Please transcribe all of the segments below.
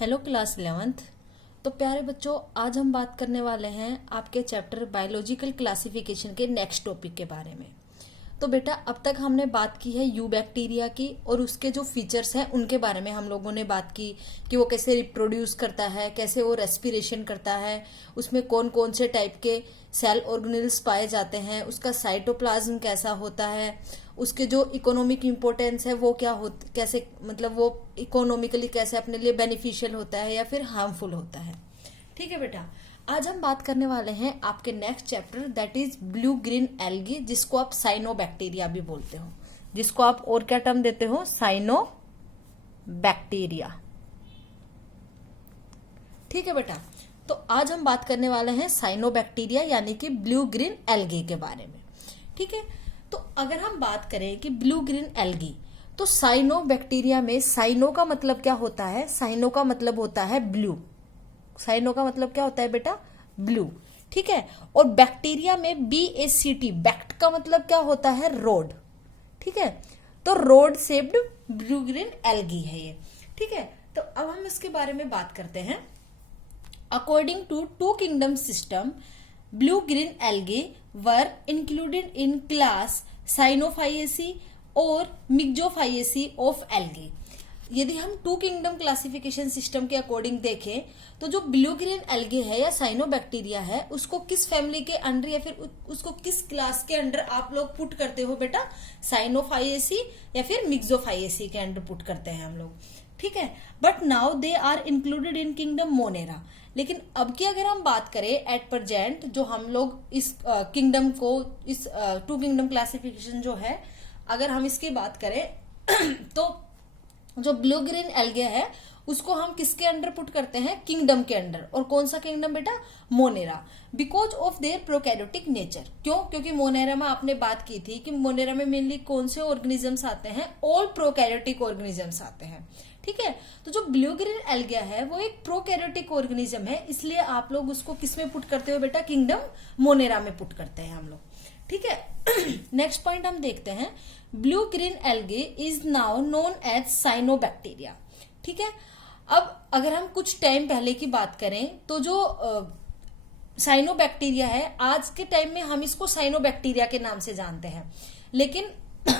Hello class 11th। तो प्यारे बच्चों, आज हम बात करने वाले हैं आपके चैप्टर बायोलॉजिकल क्लासिफिकेशन के नेक्स्ट टॉपिक के बारे में। तो बेटा, अब तक हमने बात की है यू बैक्टीरिया की और उसके जो फीचर्स हैं उनके बारे में हम लोगों ने बात की कि वो कैसे रिप्रोड्यूस करता है, कैसे वो रेस्पिरेशन करता है, उसमें कौन कौन से टाइप के सेल ऑर्गेनेल्स पाए जाते हैं, उसका साइटोप्लाज्म कैसा होता है, उसके जो इकोनॉमिक इम्पोर्टेंस है वो क्या होता, कैसे मतलब वो इकोनॉमिकली कैसे अपने लिए बेनिफिशियल होता है या फिर हार्मफुल होता है। ठीक है बेटा, आज हम बात करने वाले हैं आपके next chapter that is blue green algae, जिसको आप साइनोबैक्टीरिया भी बोलते हो, जिसको आप और क्या टर्म देते हो, साइनोबैक्टीरिया। ठीक है बेटा, तो आज हम बात करने वाले हैं साइनोबैक्टीरिया यानी कि ब्लू ग्रीन एल्गी के बारे में। ठीक है, तो अगर हम बात करें कि ब्लू ग्रीन एल्गी, तो साइनोबैक्टीरिया में साइनो का मतलब क्या होता है, साइनो का मतलब होता है ब्लू। साइनो का मतलब क्या होता है बेटा, ब्लू। ठीक है, और बैक्टीरिया में BACT, बैक्ट का मतलब क्या होता है, रोड। ठीक है, तो road shaped blue green algae है ये। ठीक है, तो अब हम इसके बारे में बात करते हैं। According to two kingdom system, blue green algae were included in class cyanophyceae और मिक्जोफाइएसी ऑफ एल्गी। यदि हम टू किंगडम क्लासिफिकेशन सिस्टम के अकॉर्डिंग देखें तो जो ब्लू ग्रीन एल्गी है या साइनोबैक्टीरिया है, उसको किस फैमिली के अंडर या फिर उसको किस क्लास के अंडर आप लोग पुट करते हो बेटा, साइनोफाइएसी या फिर मिक्जोफाइएसी के अंडर पुट करते हैं हम लोग। ठीक है, but now they are included in kingdom Monera. लेकिन अब की अगर हम बात करें एट प्रेजेंट, जो हम लोग इस किंगडम को, इस टू किंगडम क्लासिफिकेशन जो है, अगर हम इसकी बात करें तो जो ब्लू ग्रीन एल्गे है उसको हम किसके अंडर पुट करते हैं, किंगडम के अंडर। और कौन सा किंगडम बेटा, Monera, because of their prokaryotic nature. क्यों? क्योंकि मोनेरा में आपने बात की थी कि मोनेरा में मेनली कौन से ऑर्गेनिजम्स आते हैं, ऑल प्रोकैरियोटिक ऑर्गेनिजम्स आते हैं। ठीक है, तो जो ब्लू ग्रीन एल्गिया है वो एक प्रोकैरियोटिक ऑर्गेनिज्म है, इसलिए आप लोग उसको किसमें पुट करते हो बेटा, किंगडम मोनेरा में पुट करते हैं हम लोग। ठीक है, नेक्स्ट पॉइंट हम देखते हैं। Blue green algae is now known as cyanobacteria. ठीक है, अब अगर हम कुछ टाइम पहले की बात करें तो जो साइनोबैक्टीरिया है, आज के टाइम में हम इसको साइनोबैक्टीरिया के नाम से जानते हैं, लेकिन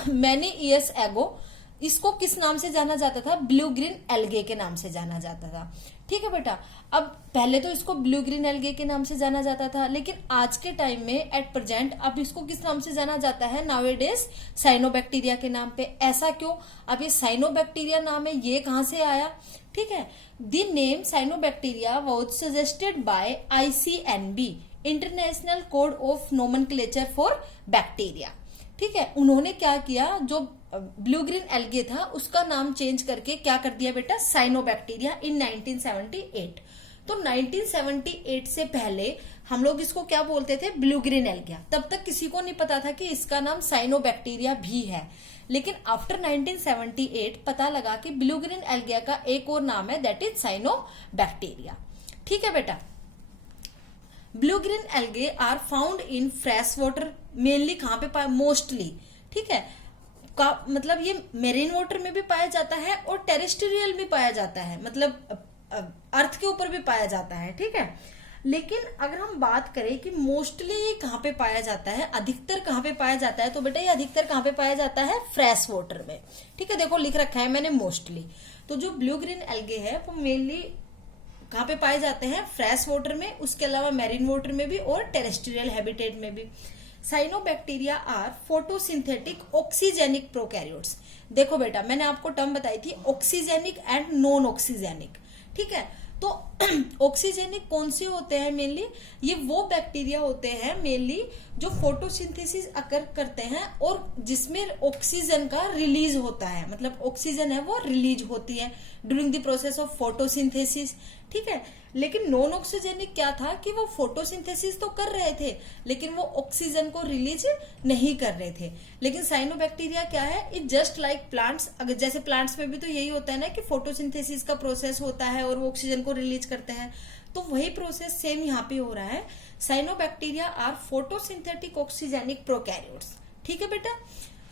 मैनी ईयर्स एगो इसको किस नाम से जाना जाता था, ब्लू ग्रीन एल्गे के नाम से जाना जाता था। ठीक है बेटा, अब पहले तो इसको ब्लू ग्रीन एल्गे के नाम से जाना जाता था, लेकिन आज के टाइम में एट प्रेजेंट अब इसको किस नाम से जाना जाता है, नाउएडेज साइनोबैक्टीरिया के नाम पे। ऐसा क्यों? अब ये साइनोबैक्टीरिया नाम है, ये कहां से आया? ठीक है, the name cyanobacteria was suggested by ICNB, international code of nomenclature for bacteria. ठीक है, उन्होंने क्या किया, जो ब्लू ग्रीन एल्गे था उसका नाम चेंज करके क्या कर दिया बेटा, साइनोबैक्टीरिया इन 1978। तो 1978 से पहले हम लोग इसको क्या बोलते थे, ब्लू ग्रीन एल्गिया। तब तक किसी को नहीं पता था कि इसका नाम साइनोबैक्टीरिया भी है, लेकिन आफ्टर 1978 पता लगा कि ब्लू ग्रीन एल्गिया का एक और नाम है, दैट इज साइनोबैक्टीरिया। ठीक है बेटा, blue green algae are found in fresh water, mainly कहां पे पाए, मोस्टली। ठीक है, का मतलब ये मेरीन वाटर में भी पाया जाता है और टेरेस्ट्रियल भी पाया जाता है, मतलब अर्थ के ऊपर भी पाया जाता है। ठीक है, लेकिन अगर हम बात करें कि मोस्टली ये कहाँ पे पाया जाता है, अधिकतर कहाँ पे पाया जाता है, तो बेटा ये अधिकतर कहाँ पे पाया जाता है, फ्रेश वाटर में। ठीक है, देखो लिख रखा है मैंने मोस्टली। तो जो ब्लू ग्रीन एल्गे है वो मेनली कहाँ पे पाए जाते हैं, फ्रेश वाटर में, उसके अलावा मैरीन वाटर में भी और टेरेस्ट्रियल हैबिटेट में भी। Cyanobacteria are photosynthetic oxygenic prokaryotes. देखो बेटा, मैंने आपको टर्म बताई थी ऑक्सीजेनिक एंड नॉन ऑक्सीजेनिक। ठीक है, तो ऑक्सीजेनिक कौन से होते हैं, मेनली ये वो बैक्टीरिया होते हैं मेनली जो फोटोसिंथेसिस अकर करते हैं और जिसमें ऑक्सीजन का रिलीज होता है, मतलब ऑक्सीजन है वो रिलीज होती है during the process of photosynthesis. ठीक है, लेकिन नॉन ऑक्सीजेनिक क्या था कि वो फोटोसिंथेसिस तो कर रहे थे लेकिन वो ऑक्सीजन को रिलीज नहीं कर रहे थे। लेकिन साइनोबैक्टीरिया क्या है, इट जस्ट लाइक प्लांट्स। अगर जैसे प्लांट्स में भी तो यही होता है ना कि फोटोसिंथेसिस का प्रोसेस होता है और वो ऑक्सीजन को रिलीज करते हैं, तो वही प्रोसेस सेम यहाँ पे हो रहा है। Cyanobacteria are photosynthetic oxygenic prokaryotes. ठीक है बेटा,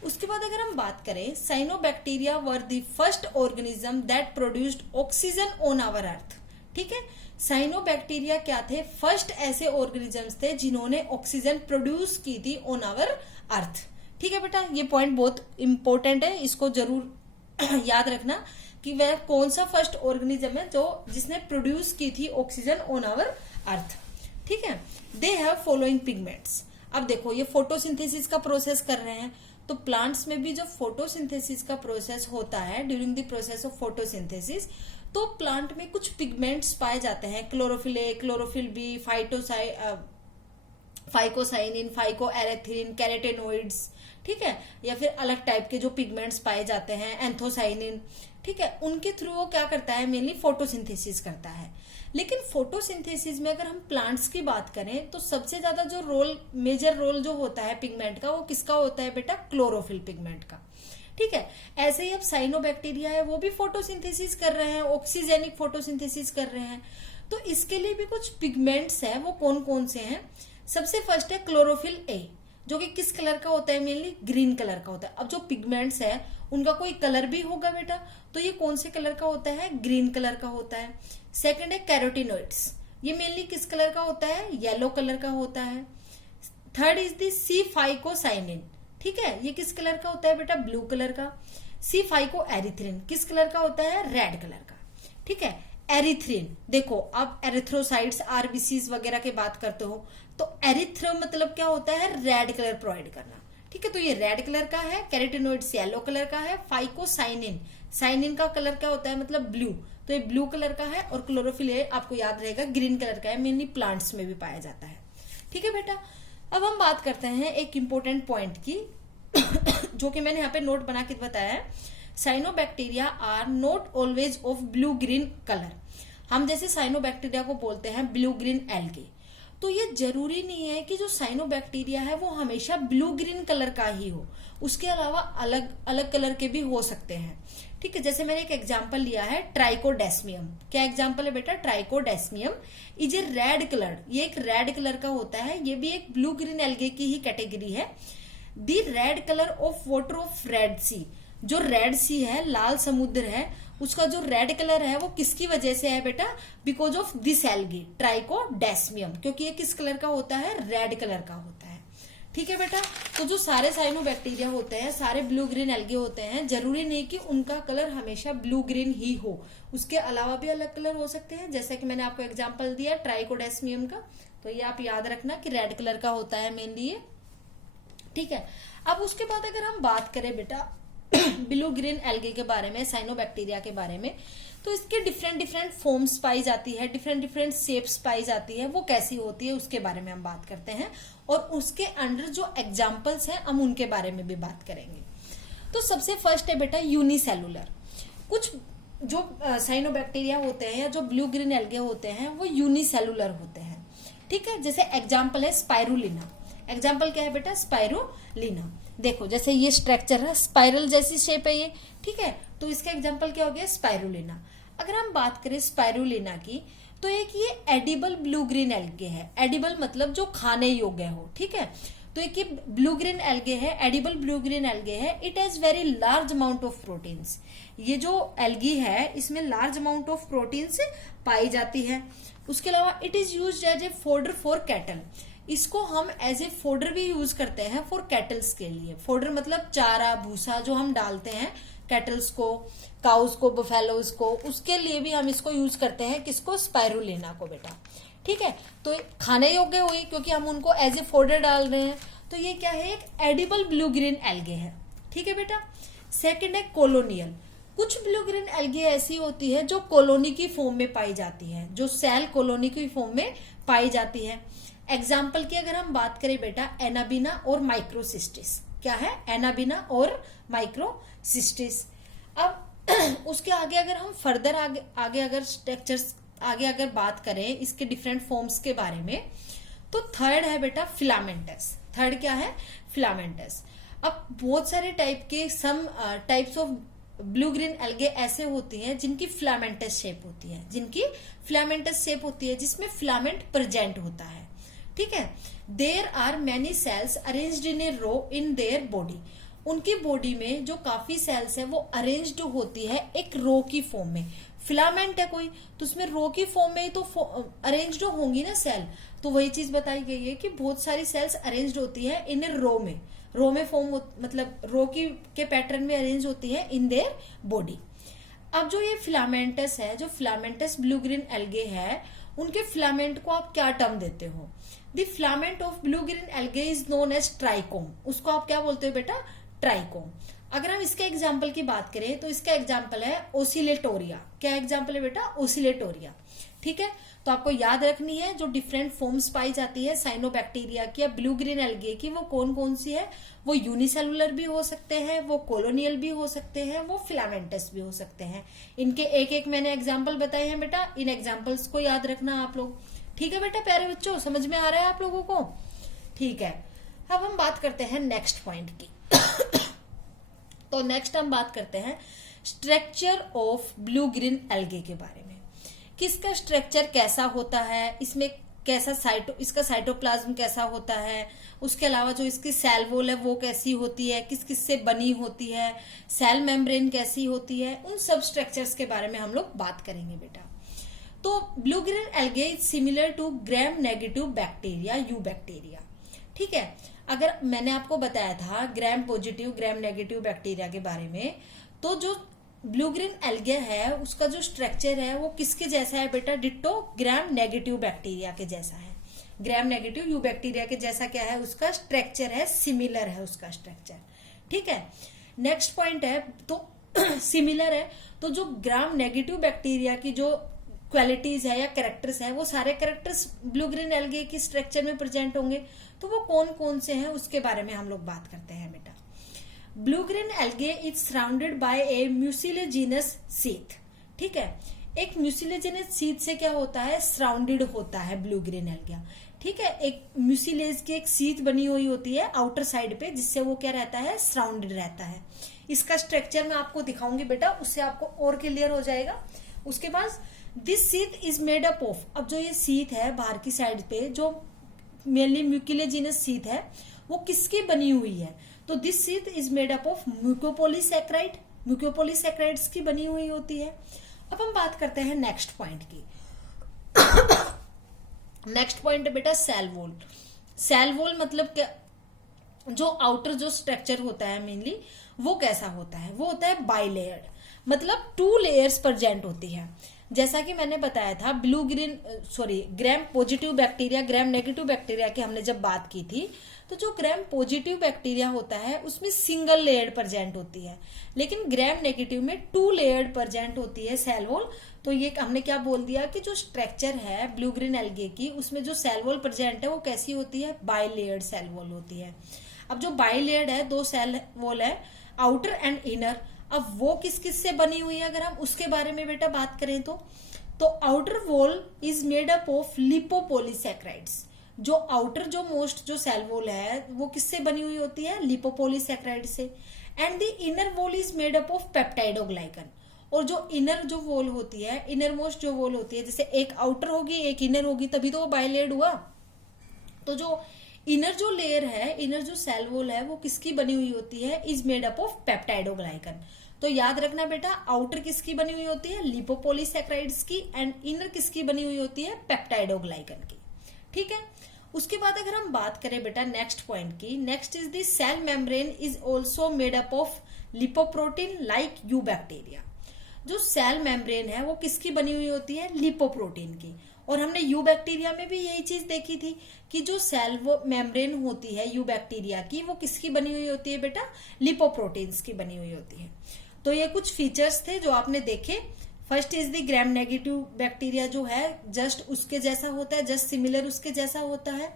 उसके बाद अगर हम बात करें, cyanobacteria were the first organism that produced oxygen on our earth. ठीक है, साइनोबैक्टीरिया क्या थे? फर्स्ट ऐसे ऑर्गेनिजम्स थे जिन्होंने ऑक्सीजन प्रोड्यूस की थी ऑन आवर अर्थ। ठीक है बेटा, ये पॉइंट बहुत इंपॉर्टेंट है, इसको जरूर याद रखना कि वह कौन सा फर्स्ट ऑर्गेनिज्म है जो जिसने प्रोड्यूस की थी ऑक्सीजन ऑन आवर अर्थ। ठीक है, दे हैव फॉलोइंग पिगमेंट्स। अब देखो, ये फोटोसिंथेसिस का प्रोसेस कर रहे हैं, तो प्लांट्स में भी जो फोटोसिंथेसिस का प्रोसेस होता है, during the process of photosynthesis, तो प्लांट में कुछ पिगमेंट्स पाए जाते हैं, chlorophyll A, chlorophyll B, phycocyanin, फाइकोएरेथिन, कैरोटेनोइड्स। ठीक है, या फिर अलग टाइप के जो पिगमेंट्स पाए जाते हैं, एंथोसाइनिन। ठीक है, उनके थ्रू वो क्या करता है? मेनली फोटोसिंथेसिस करता है। लेकिन फोटोसिंथेसिस में अगर हम प्लांट्स की बात करें तो सबसे ज्यादा जो रोल, मेजर रोल जो होता है पिगमेंट का, वो किसका होता है बेटा? क्लोरोफिल पिगमेंट का। ठीक है, ऐसे ही अब साइनोबैक्टीरिया है, वो भी फोटोसिंथेसिस कर रहे हैं, ऑक्सीजेनिक फोटोसिंथेसिस कर रहे हैं। तो इसके लिए भी कुछ पिगमेंट्स हैं, वो कौन कौन से हैं? सबसे फर्स्ट है क्लोरोफिल ए, जो कि किस कलर का होता है? मेनली ग्रीन कलर का होता है। अब जो पिगमेंट्स है उनका कोई कलर भी होगा बेटा, तो ये कौन से कलर का होता है? ग्रीन कलर का होता है। सेकंड है कैरोटिनोइड्स, ये मेनली किस कलर का होता है? येलो कलर का होता है। Third is the C phycocyanin. ठीक है, ये किस कलर का होता है बेटा? ब्लू कलर का। सी फाइकोएरिथ्रिन किस कलर का होता है? रेड कलर का। ठीक है, एरिथ्रिन, देखो आप एरिथ्रोसाइट्स, आरबीसीज वगैरह की बात करते हो, तो एरिथ्रो मतलब क्या होता है? रेड कलर प्रोवाइड करना। ठीक है, तो ये रेड कलर का है। कैरोटिनोइड्स येलो कलर का है। फाइकोसाइनिन, साइनिन का कलर क्या होता है? मतलब ब्लू, तो ये ब्लू कलर का है। और क्लोरोफिल ए आपको याद रहेगा ग्रीन कलर का है, मेनली प्लांट्स में भी पाया जाता है। ठीक है बेटा, अब हम बात करते हैं एक इंपॉर्टेंट पॉइंट की जो कि मैंने यहाँ पे नोट बना के बताया है। Cyanobacteria are not always of blue green colour. हम जैसे साइनोबैक्टीरिया को बोलते हैं ब्लू ग्रीन एल्गी, तो ये जरूरी नहीं है कि जो साइनोबैक्टीरिया है वो हमेशा ब्लू ग्रीन कलर का ही हो, उसके अलावा अलग अलग कलर के भी हो सकते हैं। ठीक है, जैसे मैंने एक एग्जांपल लिया है ट्राइकोडेस्मियम। क्या एग्जांपल है बेटा? ट्राइकोडेस्मियम इज ए रेड कलर, ये एक रेड कलर का होता है, ये भी एक ब्लू ग्रीन एल्गे की ही कैटेगरी है। The red colour of water of Red Sea, जो रेड सी है, लाल समुद्र है, उसका जो रेड कलर है वो किसकी वजह से है बेटा? बिकॉज ऑफ दिस एल्गी ट्राइकोडेस्मियम, क्योंकि ये किस कलर का होता है? रेड कलर का होता है। ठीक है बेटा, तो जो सारे साइनोबैक्टीरिया होते हैं, सारे ब्लू ग्रीन एल्गे होते हैं, जरूरी नहीं कि उनका कलर हमेशा ब्लू ग्रीन ही हो, उसके अलावा भी अलग कलर हो सकते हैं। जैसे कि मैंने आपको एग्जांपल दिया ट्राइकोडेस्मियम का, तो ये आप याद रखना कि रेड कलर का होता है मेनली ये। ठीक है, अब उसके बाद अगर हम बात करें बेटा ब्लू ग्रीन एल्गे के बारे में, साइनोबैक्टीरिया के बारे में, तो इसके डिफरेंट डिफरेंट फॉर्म्स पाई जाती है, डिफरेंट डिफरेंट शेप्स पाई जाती है, वो कैसी होती है उसके बारे में हम बात करते हैं। और उसके अंडर जो एग्जाम्पल्स हैं हम उनके बारे में भी बात करेंगे। तो सबसे फर्स्ट है बेटा यूनिसेलुलर। कुछ जो साइनोबैक्टीरिया होते हैं या जो ब्लू ग्रीन एल्गे होते हैं वो यूनिसेलुलर होते हैं। ठीक है, जैसे एग्जाम्पल है स्पाइरुलिना। एग्जाम्पल क्या है बेटा? स्पाइरुलिना। देखो जैसे ये स्ट्रक्चर है, स्पाइरल जैसी शेप है ये। ठीक है, तो इसका एग्जाम्पल क्या हो गया? स्पाइरुलिना। अगर हम बात करें स्पाइरुलिना की, तो एक ये एडिबल ब्लू ग्रीन एल्गे है। एडिबल मतलब जो खाने योग्य हो। ठीक है, तो एक ये ब्लू ग्रीन एल्गे है, एडिबल ब्लू ग्रीन एल्गे है। It has very large amount of proteins. ये जो एल्गी है इसमें लार्ज अमाउंट ऑफ प्रोटीन्स पाई जाती है। उसके अलावा it is used as a fodder for cattle. इसको हम एज ए फोडर भी यूज करते हैं फॉर कैटल्स के लिए। फोडर मतलब चारा, भूसा जो हम डालते हैं कैटल्स को, काउस को, बफेलोज को, उसके लिए भी हम इसको यूज करते हैं। किसको? स्पाइरुलिना को बेटा। ठीक है, तो खाने योग्य हुई क्योंकि हम उनको एज ए फोडर डाल रहे हैं। तो ये क्या है? एक एडिबल ब्लू ग्रीन एल्गे है। ठीक है बेटा। सेकंड है कॉलोनियल। कुछ ब्लू ग्रीन एल्गे ऐसी होती है जो कॉलोनी की फॉर्म में पाई जाती है, जो सेल कॉलोनी की फॉर्म में पाई जाती है। एग्जाम्पल की अगर हम बात करें बेटा, एनाबिना और माइक्रोसिस्टिस। क्या है? एनाबिना और माइक्रोसिस्टिस। अब उसके आगे अगर हम फर्दर आगे अगर स्ट्रक्चर्स आगे अगर बात करें इसके डिफरेंट फॉर्म्स के बारे में, तो थर्ड है बेटा फिलामेंटस। थर्ड क्या है? फिलामेंटस। अब बहुत सारे टाइप के some types of blue green algae ऐसे होती हैं जिनकी फिलामेंटस शेप होती है, जिसमें फिलामेंट प्रेजेंट होता है। ठीक है, there are many cells arranged in a row in their body. उनकी बॉडी में जो काफी सेल्स है वो अरेंज्ड होती है एक रो की फॉर्म में। फिलामेंट है कोई, तो उसमें रो की फॉर्म में ही तो अरेंज्ड होंगी ना सेल। तो वही चीज बताई गई है कि बहुत सारी सेल्स अरेंज्ड होती है इन रो में। रो में फॉर्म मतलब रो के पैटर्न में अरेंज होती है इन देयर बॉडी। अब जो ये फिलामेंटस है, जो फिलामेंटस ब्लू ग्रीन एल्गे है, उनके फिलामेंट को आप क्या टर्म देते हो? The filament of blue green algae is known as trichome. उसको आप क्या बोलते हो बेटा? ट्राइकोम। अगर हम इसके एग्जाम्पल की बात करें तो इसका एग्जाम्पल है ओसिलेटोरिया। क्या एग्जाम्पल है बेटा? ओसिलेटोरिया। ठीक है, तो आपको याद रखनी है जो डिफरेंट फॉर्म्स पाई जाती है साइनोबैक्टीरिया की या ब्लू ग्रीन एल्गे की, वो कौन कौन सी है। वो यूनिसेलुलर भी हो सकते हैं, वो कॉलोनियल भी हो सकते हैं, वो फिलामेंटस भी हो सकते हैं। इनके एक एक मैंने एग्जाम्पल बताए हैं बेटा, इन एग्जाम्पल्स को याद रखना आप लोग। ठीक है बेटा प्यारे बच्चों, समझ में आ रहा है आप लोगों को? ठीक है, अब हम बात करते हैं नेक्स्ट पॉइंट की। तो नेक्स्ट हम बात करते हैं structure of blue green algae के बारे में। किसका स्ट्रक्चर कैसा होता है, इसमें कैसा इसका साइटोप्लाज्म कैसा होता है, उसके अलावा जो इसकी सेल वॉल है वो कैसी होती है, किस किस से बनी होती है, सेल मेम्ब्रेन कैसी होती है, उन सब स्ट्रक्चर्स के बारे में हम लोग बात करेंगे बेटा। तो blue green algae is similar to gram negative bacteria, eubacteria. ठीक है, अगर मैंने आपको बताया था gram positive gram negative bacteria के बारे में, तो जो ब्लू ग्रीन एल्गे है उसका जो स्ट्रक्चर है वो किसके जैसा है बेटा? डिट्टो ग्राम नेगेटिव बैक्टीरिया के जैसा है। ग्राम नेगेटिव यू बैक्टीरिया के जैसा क्या है उसका स्ट्रक्चर है, सिमिलर है उसका स्ट्रक्चर। ठीक है, नेक्स्ट पॉइंट है तो सिमिलर है, तो जो ग्राम नेगेटिव बैक्टीरिया की जो क्वालिटीज है या कैरेक्टर्स है वो सारे कैरेक्टर्स ब्लू ग्रीन एल्गे की स्ट्रक्चर में प्रेजेंट होंगे। तो वो कौन कौन से हैं उसके बारे में हम लोग बात करते हैं बेटा। Blue green algae is surrounded by A mucilaginous sheath. ठीक है, एक म्यूसिलेजिनस सीथ से क्या होता है? सराउंडेड होता है ब्लू ग्रीन एल्गा। ठीक है, एक म्यूसिलेज की एक सीथ बनी हुई होती है आउटर साइड पे, जिससे वो क्या रहता है? सराउंडेड रहता है। इसका स्ट्रक्चर मैं आपको दिखाऊंगी बेटा, उससे आपको और क्लियर हो जाएगा। उसके बाद this sheath is made up of, अब जो ये सीथ है बाहर की साइड पे जो मेनली म्यूसिलेजिनस सीथ है वो किसकी बनी हुई है? तो this sheath is made up of mucopolysaccharide, mucopolysaccharides की बनी हुई होती है। अब हम बात करते हैं नेक्स्ट पॉइंट की। नेक्स्ट पॉइंट है बेटा सेल वॉल। सेल वॉल मतलब क्या? जो आउटर जो स्ट्रक्चर होता है मेनली वो कैसा होता है? वो होता है बाइलेयर्ड, मतलब 2 लेयर्स प्रेजेंट होती है। जैसा कि मैंने बताया था ग्राम पॉजिटिव बैक्टीरिया ग्राम नेगेटिव बैक्टीरिया की हमने जब बात की थी, तो जो ग्राम पॉजिटिव बैक्टीरिया होता है उसमें सिंगल लेयर्ड प्रेजेंट होती है, लेकिन ग्राम नेगेटिव में 2 लेयर्ड प्रेजेंट होती है सेल वॉल। तो ये हमने क्या बोल दिया कि जो स्ट्रक्चर है ब्लू ग्रीन एल्गे की उसमें जो सेल वॉल प्रेजेंट है वो कैसी होती है? बाइलेयर्ड सेल वॉल होती है। अब जो बाइलेयर्ड है, 2 सेल वॉल है, आउटर एंड इनर। अब वो किस किस से बनी हुई है अगर हम उसके बारे में बेटा बात करें तो outer wall is made up of lipopolysaccharides. जो आउटर जो मोस्ट जो सेल वॉल है वो किससे बनी हुई होती है? लिपोपोलीसैकेराइड से। And the inner wall is made up of peptidoglycan. और जो इनर जो वॉल होती है, इनर मोस्ट जो वॉल होती है, जैसे एक आउटर होगी एक इनर होगी तभी तो वो बाइलेयर्ड हुआ। तो जो इनर जो लेयर है, इनर जो सेल वॉल है वो किसकी बनी हुई होती है? Is made up of peptidoglycan. तो याद रखना बेटा, आउटर किसकी बनी हुई होती है? लिपोपोलीसैकेराइड्स की। एंड इनर किसकी बनी हुई होती है? पेप्टाइडोग्लाइकन की। ठीक है, उसके बाद अगर हम बात करें बेटा नेक्स्ट पॉइंट की, next is the cell membrane is also made up of lipoprotein like eubacteria. जो सेल मेम्ब्रेन है वो किसकी बनी हुई होती है? लिपोप्रोटीन की। और हमने यू बैक्टीरिया में भी यही चीज देखी थी कि जो सेल वो मेम्ब्रेन होती है यू बैक्टीरिया की वो किसकी बनी हुई होती है बेटा? लिपोप्रोटीन्स की बनी हुई होती है। तो ये कुछ फीचर्स थे जो आपने देखे। First is the gram negative bacteria जो है जस्ट उसके जैसा होता है, जस्ट सिमिलर उसके जैसा होता है,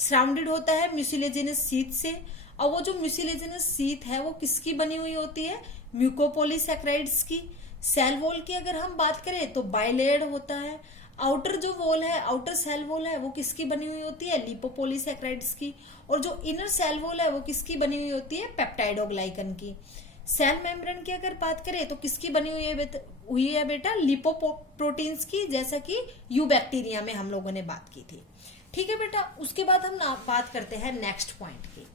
सराउंडेड होता है म्यूसिलेजिनस सीथ से। और वो जो म्यूसिलेजिनस सीथ है वो किसकी बनी हुई होती है? म्यूकोपोलीसैकेराइड्स की। सेल वॉल की अगर हम बात करें तो बाइलेयर्ड होता है। आउटर जो वॉल है, आउटर सेल वॉल है वो किसकी बनी हुई होती है? लिपोपोलीसैकेराइड्स की। और जो इनर सेल वॉल है वो किसकी बनी हुई होती है? पेप्टाइडोग्लाइकन की। सेल मेम्ब्रेन की अगर बात करें तो किसकी बनी हुई है बेटा? लिपोप्रोटीन्स की, जैसा कि यू बैक्टीरिया में हम लोगों ने बात की थी। ठीक है बेटा, उसके बाद हम बात करते हैं नेक्स्ट पॉइंट की।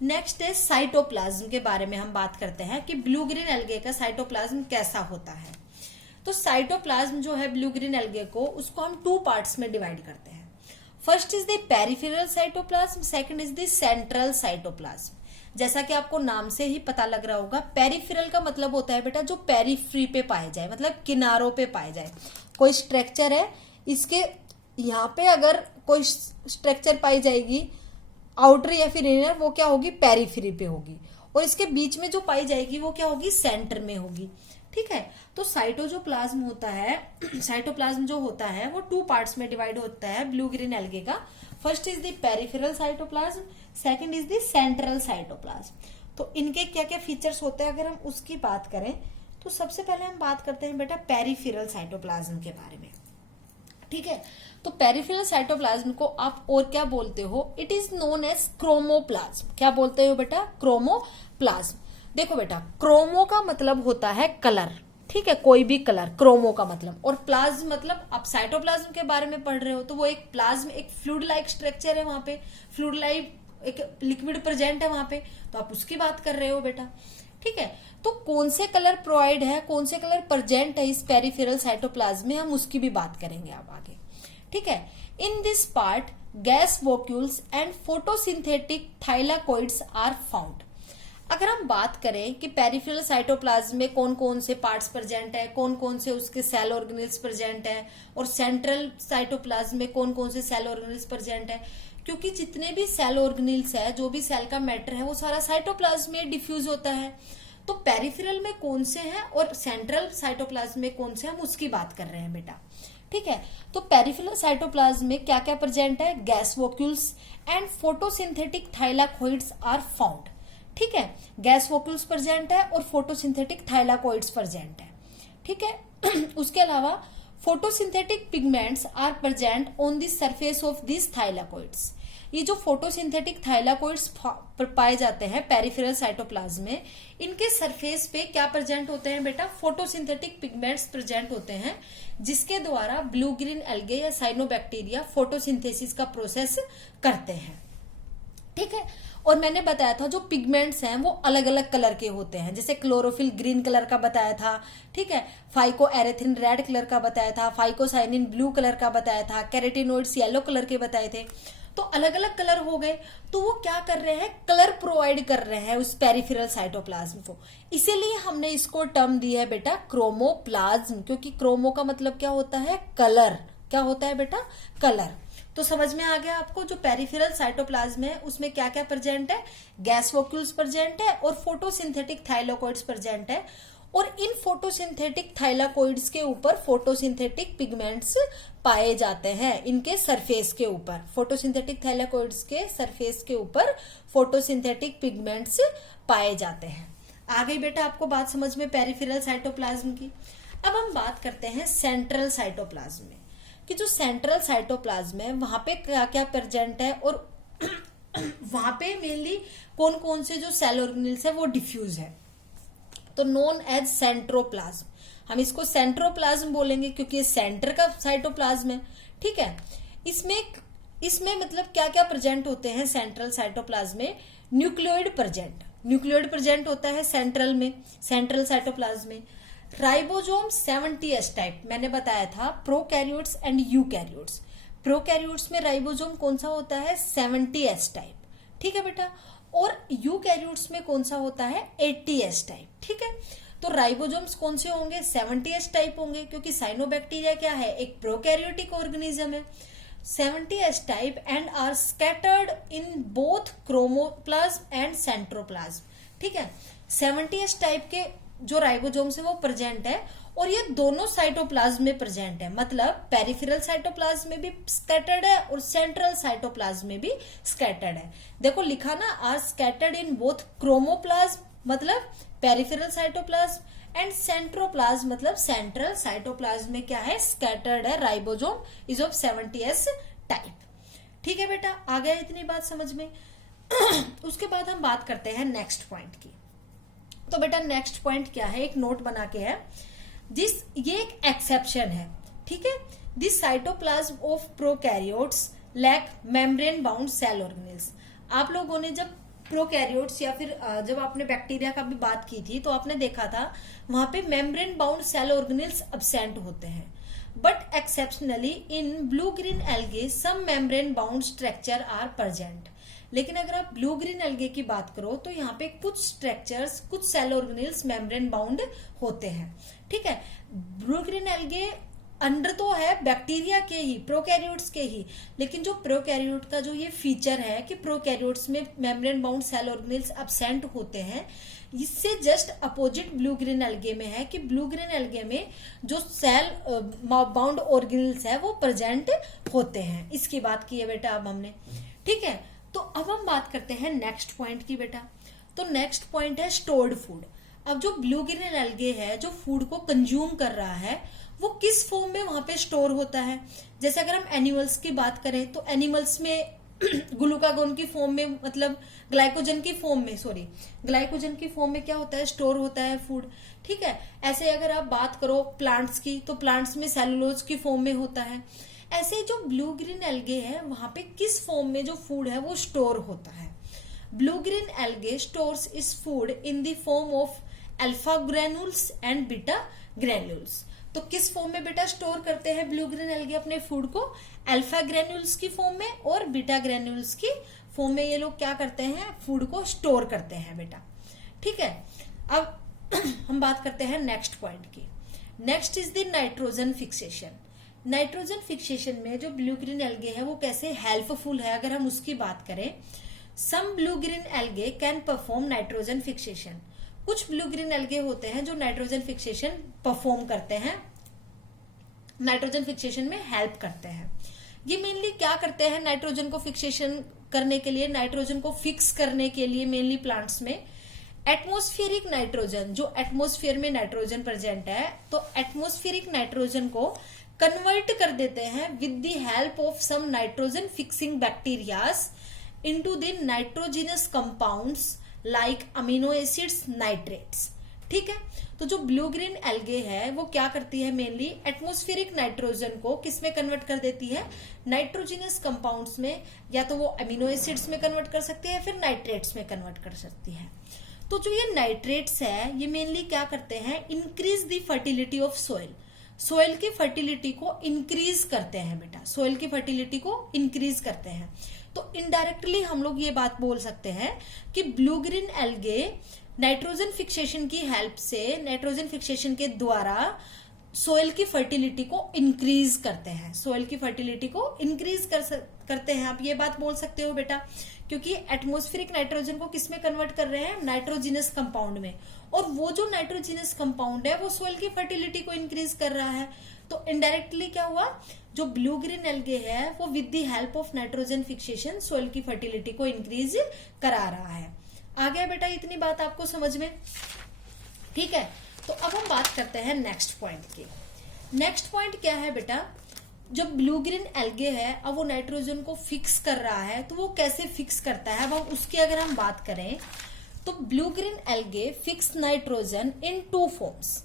नेक्स्ट है साइटोप्लाज्म के बारे में हम बात करते हैं कि ब्लू ग्रीन एल्गे का साइटोप्लाज्म कैसा होता है। तो साइटोप्लाज्म जो है ब्लू ग्रीन एल्गे को, उसको हम 2 पार्ट्स में डिवाइड करते हैं। First is the peripheral cytoplasm, second is the central cytoplasm. जैसा कि आपको नाम से ही पता लग रहा होगा, पेरिफेरल का मतलब होता है बेटा जो पेरीफ्री पे पाए जाए, मतलब किनारों पे पाए जाए। कोई स्ट्रक्चर है, इसके यहाँ पे अगर कोई स्ट्रक्चर पाई जाएगी आउटर या फिर इनर, वो क्या होगी, पेरीफ्री पे होगी। और इसके बीच में जो पाई जाएगी वो क्या होगी, सेंटर में होगी। ठीक है, तो साइटोप्लाज्म होता है, साइटोप्लाज्म जो होता है वो 2 पार्ट्स में डिवाइड होता है ब्लू ग्रीन एल्गे का। First is the peripheral cytoplasm, second is the central cytoplasm. तो इनके क्या क्या फीचर्स होते हैं अगर हम उसकी बात करें, तो सबसे पहले हम बात करते हैं बेटा पेरिफेरल साइटोप्लाज्म के बारे में। ठीक है, तो पेरिफेरल साइटोप्लाज्म को आप और क्या बोलते हो, इट इज नोन एज क्रोमोप्लाज्म। क्या बोलते हो बेटा, क्रोमोप्लाज्म। देखो बेटा, क्रोमो का मतलब होता है कलर, ठीक है, कोई भी कलर, क्रोमो का मतलब, और प्लाज्म मतलब आप साइटोप्लाज्म के बारे में पढ़ रहे हो तो वो एक प्लाज्म, एक फ्लूइड लाइक स्ट्रक्चर है, वहां पे फ्लूइड लाइक एक लिक्विड प्रेजेंट है वहां पे, तो आप उसकी बात कर रहे हो बेटा। ठीक है, तो कौन से कलर प्रोवाइड है, कौन से कलर प्रेजेंट है इस पेरिफेरल साइटोप्लाज्म में, हम उसकी भी बात करेंगे अब आगे। ठीक है, in this part gas vacuoles and photosynthetic thylakoids are found. अगर हम बात करें कि पेरिफेरल साइटोप्लाज्म में कौन कौन से पार्ट्स प्रेजेंट है, कौन कौन से उसके सेल ऑर्गेनेल्स प्रेजेंट है, और सेंट्रल साइटोप्लाज्म में कौन कौन से सेल ऑर्गेनेल्स प्रेजेंट है, क्योंकि जितने भी सेल ऑर्गेनेल्स है, जो भी सेल का मैटर है, वो सारा साइटोप्लाज्म में डिफ्यूज होता है। तो पेरिफेरल में कौन से हैं और सेंट्रल साइटोप्लाज्म में कौन से, हम उसकी बात कर रहे हैं बेटा। ठीक है, तो पेरिफेरल साइटोप्लाज्म में क्या क्या प्रेजेंट है, gas vacuoles and photosynthetic thylakoids are found. ठीक है, गैस वोक्यूल्स प्रेजेंट है और फोटोसिंथेटिक थाइलाकोइड्स प्रेजेंट है। ठीक है, उसके अलावा photosynthetic pigments are present on the surface of this thylakoids. ये जो फोटोसिंथेटिक थाइलाकोइड्स पाए जाते हैं पेरिफेरल साइटोप्लाज्म में, इनके सरफेस पे क्या प्रेजेंट होते हैं बेटा, फोटोसिंथेटिक पिगमेंट्स प्रेजेंट होते हैं, जिसके द्वारा ब्लू ग्रीन एल्गे या साइनोबैक्टीरिया फोटोसिंथेसिस का प्रोसेस करते हैं। ठीक है, और मैंने बताया था जो पिगमेंट्स हैं वो अलग अलग कलर के होते हैं, जैसे क्लोरोफिल ग्रीन कलर का बताया था, ठीक है, फाइको एरेथिन रेड कलर का बताया था, फाइकोसाइनिन ब्लू कलर का बताया था, कैरेटिनोइड्स येलो कलर के बताए थे। तो अलग अलग कलर हो गए, तो वो क्या कर रहे हैं, कलर प्रोवाइड कर रहे हैं उस पेरिफेरल साइटोप्लाज्म को। इसीलिए हमने इसको टर्म दी है बेटा क्रोमोप्लाज्म, क्योंकि क्रोमो का मतलब क्या होता है, कलर। क्या होता है बेटा, कलर। तो समझ में आ गया आपको, जो पेरिफेरल साइटोप्लाज्म है उसमें क्या क्या प्रेजेंट है, गैस वोक्यूल्स प्रेजेंट है और फोटोसिंथेटिक थाइलाकोइड्स प्रेजेंट है, और इन फोटोसिंथेटिक थाइलाकोइड्स के ऊपर फोटोसिंथेटिक पिगमेंट्स पाए जाते हैं, इनके सरफेस के ऊपर, फोटोसिंथेटिक थाइलाकोइड्स के सरफेस के ऊपर फोटोसिंथेटिक पिगमेंट्स पाए जाते हैं। आ गई बेटा आपको बात समझ में पेरिफेरल साइटोप्लाज्म की। अब हम बात करते हैं सेंट्रल साइटोप्लाज्म में, कि जो सेंट्रल साइटोप्लाज्म है वहां पे क्या क्या प्रेजेंट है, और वहां पे मेनली कौन कौन से जो सेल ऑर्गेनेल्स है वो डिफ्यूज है, तो नोन एज सेंट्रोप्लाज्म। हम इसको सेंट्रोप्लाज्म बोलेंगे क्योंकि ये सेंटर का साइटोप्लाज्म है। ठीक है, इसमें मतलब क्या क्या प्रेजेंट होते हैं सेंट्रल साइटोप्लाज्म में, न्यूक्लियोइड प्रेजेंट होता है सेंट्रल में, सेंट्रल साइटोप्लाज्म में। राइबोसोम 70S टाइप मैंने बताया था, प्रोकैरियोट्स एंड यूकैरियोट्स। प्रोकैरियोट्स में राइबोसोम कौन सा होता है, 70S टाइप। ठीक है बेटा, और यूकैरियोट्स में कौन सा होता है, 80S टाइप। ठीक है, तो राइबोसोम्स कौन से होंगे, 70S टाइप होंगे, क्योंकि साइनोबैक्टीरिया क्या है, एक प्रोकैरियोटिक ऑर्गेनिज्म है। 70S type and are scattered in both chromoplasm and centroplasm. ठीक है, 70S टाइप के जो राइबोसोम्स है वो प्रेजेंट है, और ये दोनों साइटोप्लाज्म में प्रेजेंट है, मतलब पेरिफेरल साइटोप्लाज्म में भी स्कैटर्ड है और सेंट्रल साइटोप्लाज्म में भी स्कैटर्ड है। देखो लिखा ना, आर स्कैटर्ड इन बोथ क्रोमोप्लाज्म मतलब पेरिफेरल साइटोप्लाज्म एंड सेंट्रोप्लाज्म मतलब सेंट्रल साइटोप्लाज्म में क्या है, स्कैटर्ड है। Ribosome is of 70S type. ठीक है बेटा, आ गया इतनी बात समझ में। उसके बाद हम बात करते हैं नेक्स्ट पॉइंट की। तो बेटा नेक्स्ट पॉइंट क्या है, एक नोट बना के है, ये एक एक्सेप्शन है। ठीक है, this cytoplasm of prokaryotes lack membrane bound cell organelles. आप लोगों ने जब प्रोकैरियोट्स या फिर जब आपने बैक्टीरिया का भी बात की थी तो आपने देखा था वहां पे membrane bound cell organelles absent होते हैं, but exceptionally in blue green algae some membrane bound structure are present. लेकिन अगर आप ब्लू ग्रीन एल्गे की बात करो तो यहाँ पे कुछ स्ट्रक्चर्स, कुछ सेल ऑर्गेनेल्स मेम्ब्रेन बाउंड होते हैं। ठीक है, ब्लू ग्रीन एल्गे अंडर तो है बैक्टीरिया के ही, प्रोकैरियोट्स के ही, लेकिन जो प्रोकैरियोट का जो ये फीचर है कि प्रोकैरियोट्स में membrane bound cell organelles absent होते हैं, इससे just opposite blue green algae में है कि ब्लू ग्रीन एल्गे में जो सेल बाउंड ऑर्गेनेल्स है वो प्रेजेंट होते हैं। इसकी बात की है बेटा अब हमने। ठीक है, तो अब हम बात करते हैं नेक्स्ट पॉइंट की बेटा। तो नेक्स्ट पॉइंट है स्टोर्ड फूड। अब जो ब्लू ग्रीन एल्गे है जो फूड को कंज्यूम कर रहा है वो किस फॉर्म में वहां पे स्टोर होता है। जैसे अगर हम एनिमल्स की बात करें तो एनिमल्स में ग्लूकागोन की फॉर्म में, मतलब ग्लाइकोजन की फॉर्म में क्या होता है, स्टोर होता है फूड। ठीक है, ऐसे अगर आप बात करो प्लांट्स की तो प्लांट्स में सेलुलोज की फॉर्म में होता है। ऐसे जो ब्लू ग्रीन एल्गे है वहां पे किस फॉर्म में जो फूड है वो स्टोर होता है। ब्लू ग्रीन एल्गे स्टोर्स इस food in the form of alpha granules and beta granules. तो किस फॉर्म में बेटा स्टोर करते हैं ब्लू ग्रीन एल्गे अपने फूड को, अल्फा ग्रेन्यूल्स की फॉर्म में और बीटा ग्रेन्यूल्स की फॉर्म में ये लोग क्या करते हैं, फूड को स्टोर करते हैं बेटा। ठीक है, अब हम बात करते हैं नेक्स्ट पॉइंट की। Next is the nitrogen fixation. Nitrogen fixation में जो ब्लू ग्रीन एल्गे है वो कैसे हेल्पफुल है अगर हम उसकी बात करें। Some blue green algae can perform nitrogen fixation. कुछ ब्लू ग्रीन एल्गे होते हैं जो नाइट्रोजन फिक्सेशन परफॉर्म करते हैं, नाइट्रोजन फिक्सेशन में हेल्प करते हैं। ये मेनली क्या करते हैं नाइट्रोजन को फिक्सेशन करने के लिए, नाइट्रोजन को फिक्स करने के लिए मेनली प्लांट्स में एटमॉस्फेरिक नाइट्रोजन, जो एटमॉस्फेयर में नाइट्रोजन प्रेजेंट है तो एटमॉस्फेरिक नाइट्रोजन को कन्वर्ट कर देते हैं with the help of some nitrogen fixing bacterias into the nitrogenous compounds like amino acids, nitrates. ठीक है, तो जो ब्लू ग्रीन एल्गे है वो क्या करती है, मेनली एटमॉस्फेरिक नाइट्रोजन को किस में कन्वर्ट कर देती है, नाइट्रोजिनस कंपाउंड्स में, या तो वो अमीनो एसिड्स में कन्वर्ट कर सकती है या फिर नाइट्रेट्स में कन्वर्ट कर सकती है। तो जो ये नाइट्रेट्स है ये मेनली क्या करते हैं, increase the fertility of soil. Soil की फर्टिलिटी को इंक्रीज करते हैं बेटा, सोइल की फर्टिलिटी को इंक्रीज करते हैं। तो इनडायरेक्टली हम लोग ये बात बोल सकते हैं कि blue green algae nitrogen fixation की हेल्प से, नाइट्रोजन फिक्सेशन के द्वारा सोइल की फर्टिलिटी को इंक्रीज करते हैं, सोइल की फर्टिलिटी को इंक्रीज करते हैं। आप ये बात बोल सकते हो बेटा, क्योंकि एटमॉस्फेरिक नाइट्रोजन को किस में कन्वर्ट कर रहे हैं, नाइट्रोजिनस कंपाउंड में, और वो जो नाइट्रोजिनस कंपाउंड है वो सोइल की फर्टिलिटी को इंक्रीज कर रहा है। तो इनडायरेक्टली क्या हुआ, जो ब्लू ग्रीन एल्गे है वो with the help of nitrogen fixation soil की फर्टिलिटी को इंक्रीज करा रहा है। आ गया बेटा इतनी बात आपको समझ में। ठीक है, तो अब हम बात करते हैं नेक्स्ट पॉइंट की। नेक्स्ट पॉइंट क्या है बेटा, जब ब्लू ग्रीन एल्गे है अब वो नाइट्रोजन को फिक्स कर रहा है तो वो कैसे फिक्स करता है, अब उसकी अगर हम बात करें तो blue green algae fix nitrogen in two forms.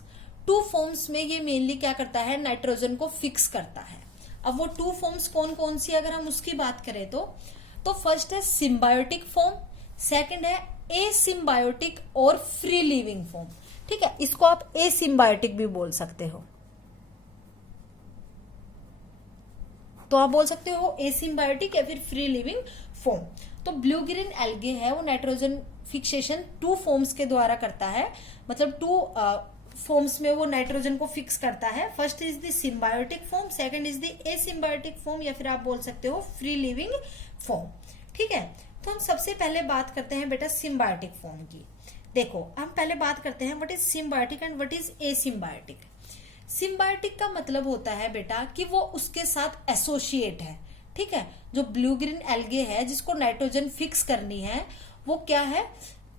Two forms में ये मेनली क्या करता है, नाइट्रोजन को फिक्स करता है। अब वो टू फॉर्म्स कौन कौन सी अगर हम उसकी बात करें तो फर्स्ट है सिम्बायोटिक फॉर्म, सेकंड है एसिम्बायोटिक और फ्री लिविंग फॉर्म। ठीक है, इसको आप एसिम्बायोटिक भी बोल सकते हो, तो आप बोल सकते हो एसिम्बायोटिक या फिर फ्री लिविंग फॉर्म। तो ब्लू ग्रीन एल्गे है वो नाइट्रोजन फिक्सेशन टू फॉर्म्स के द्वारा करता है, मतलब टू फॉर्म्स में वो नाइट्रोजन को फिक्स करता है। First is the symbiotic form, second is the asymbiotic form, या फिर आप बोल सकते हो फ्री लिविंग फॉर्म। ठीक है, तो हम सबसे पहले बात करते हैं बेटा सिम्बायोटिक फॉर्म की। देखो हम पहले बात करते हैं what is symbiotic and what is asymbiotic. Symbiotic का मतलब होता है बेटा कि वो उसके साथ एसोसिएट है। ठीक है, जो ब्लू ग्रीन एल्गे है जिसको नाइट्रोजन फिक्स करनी है वो क्या है,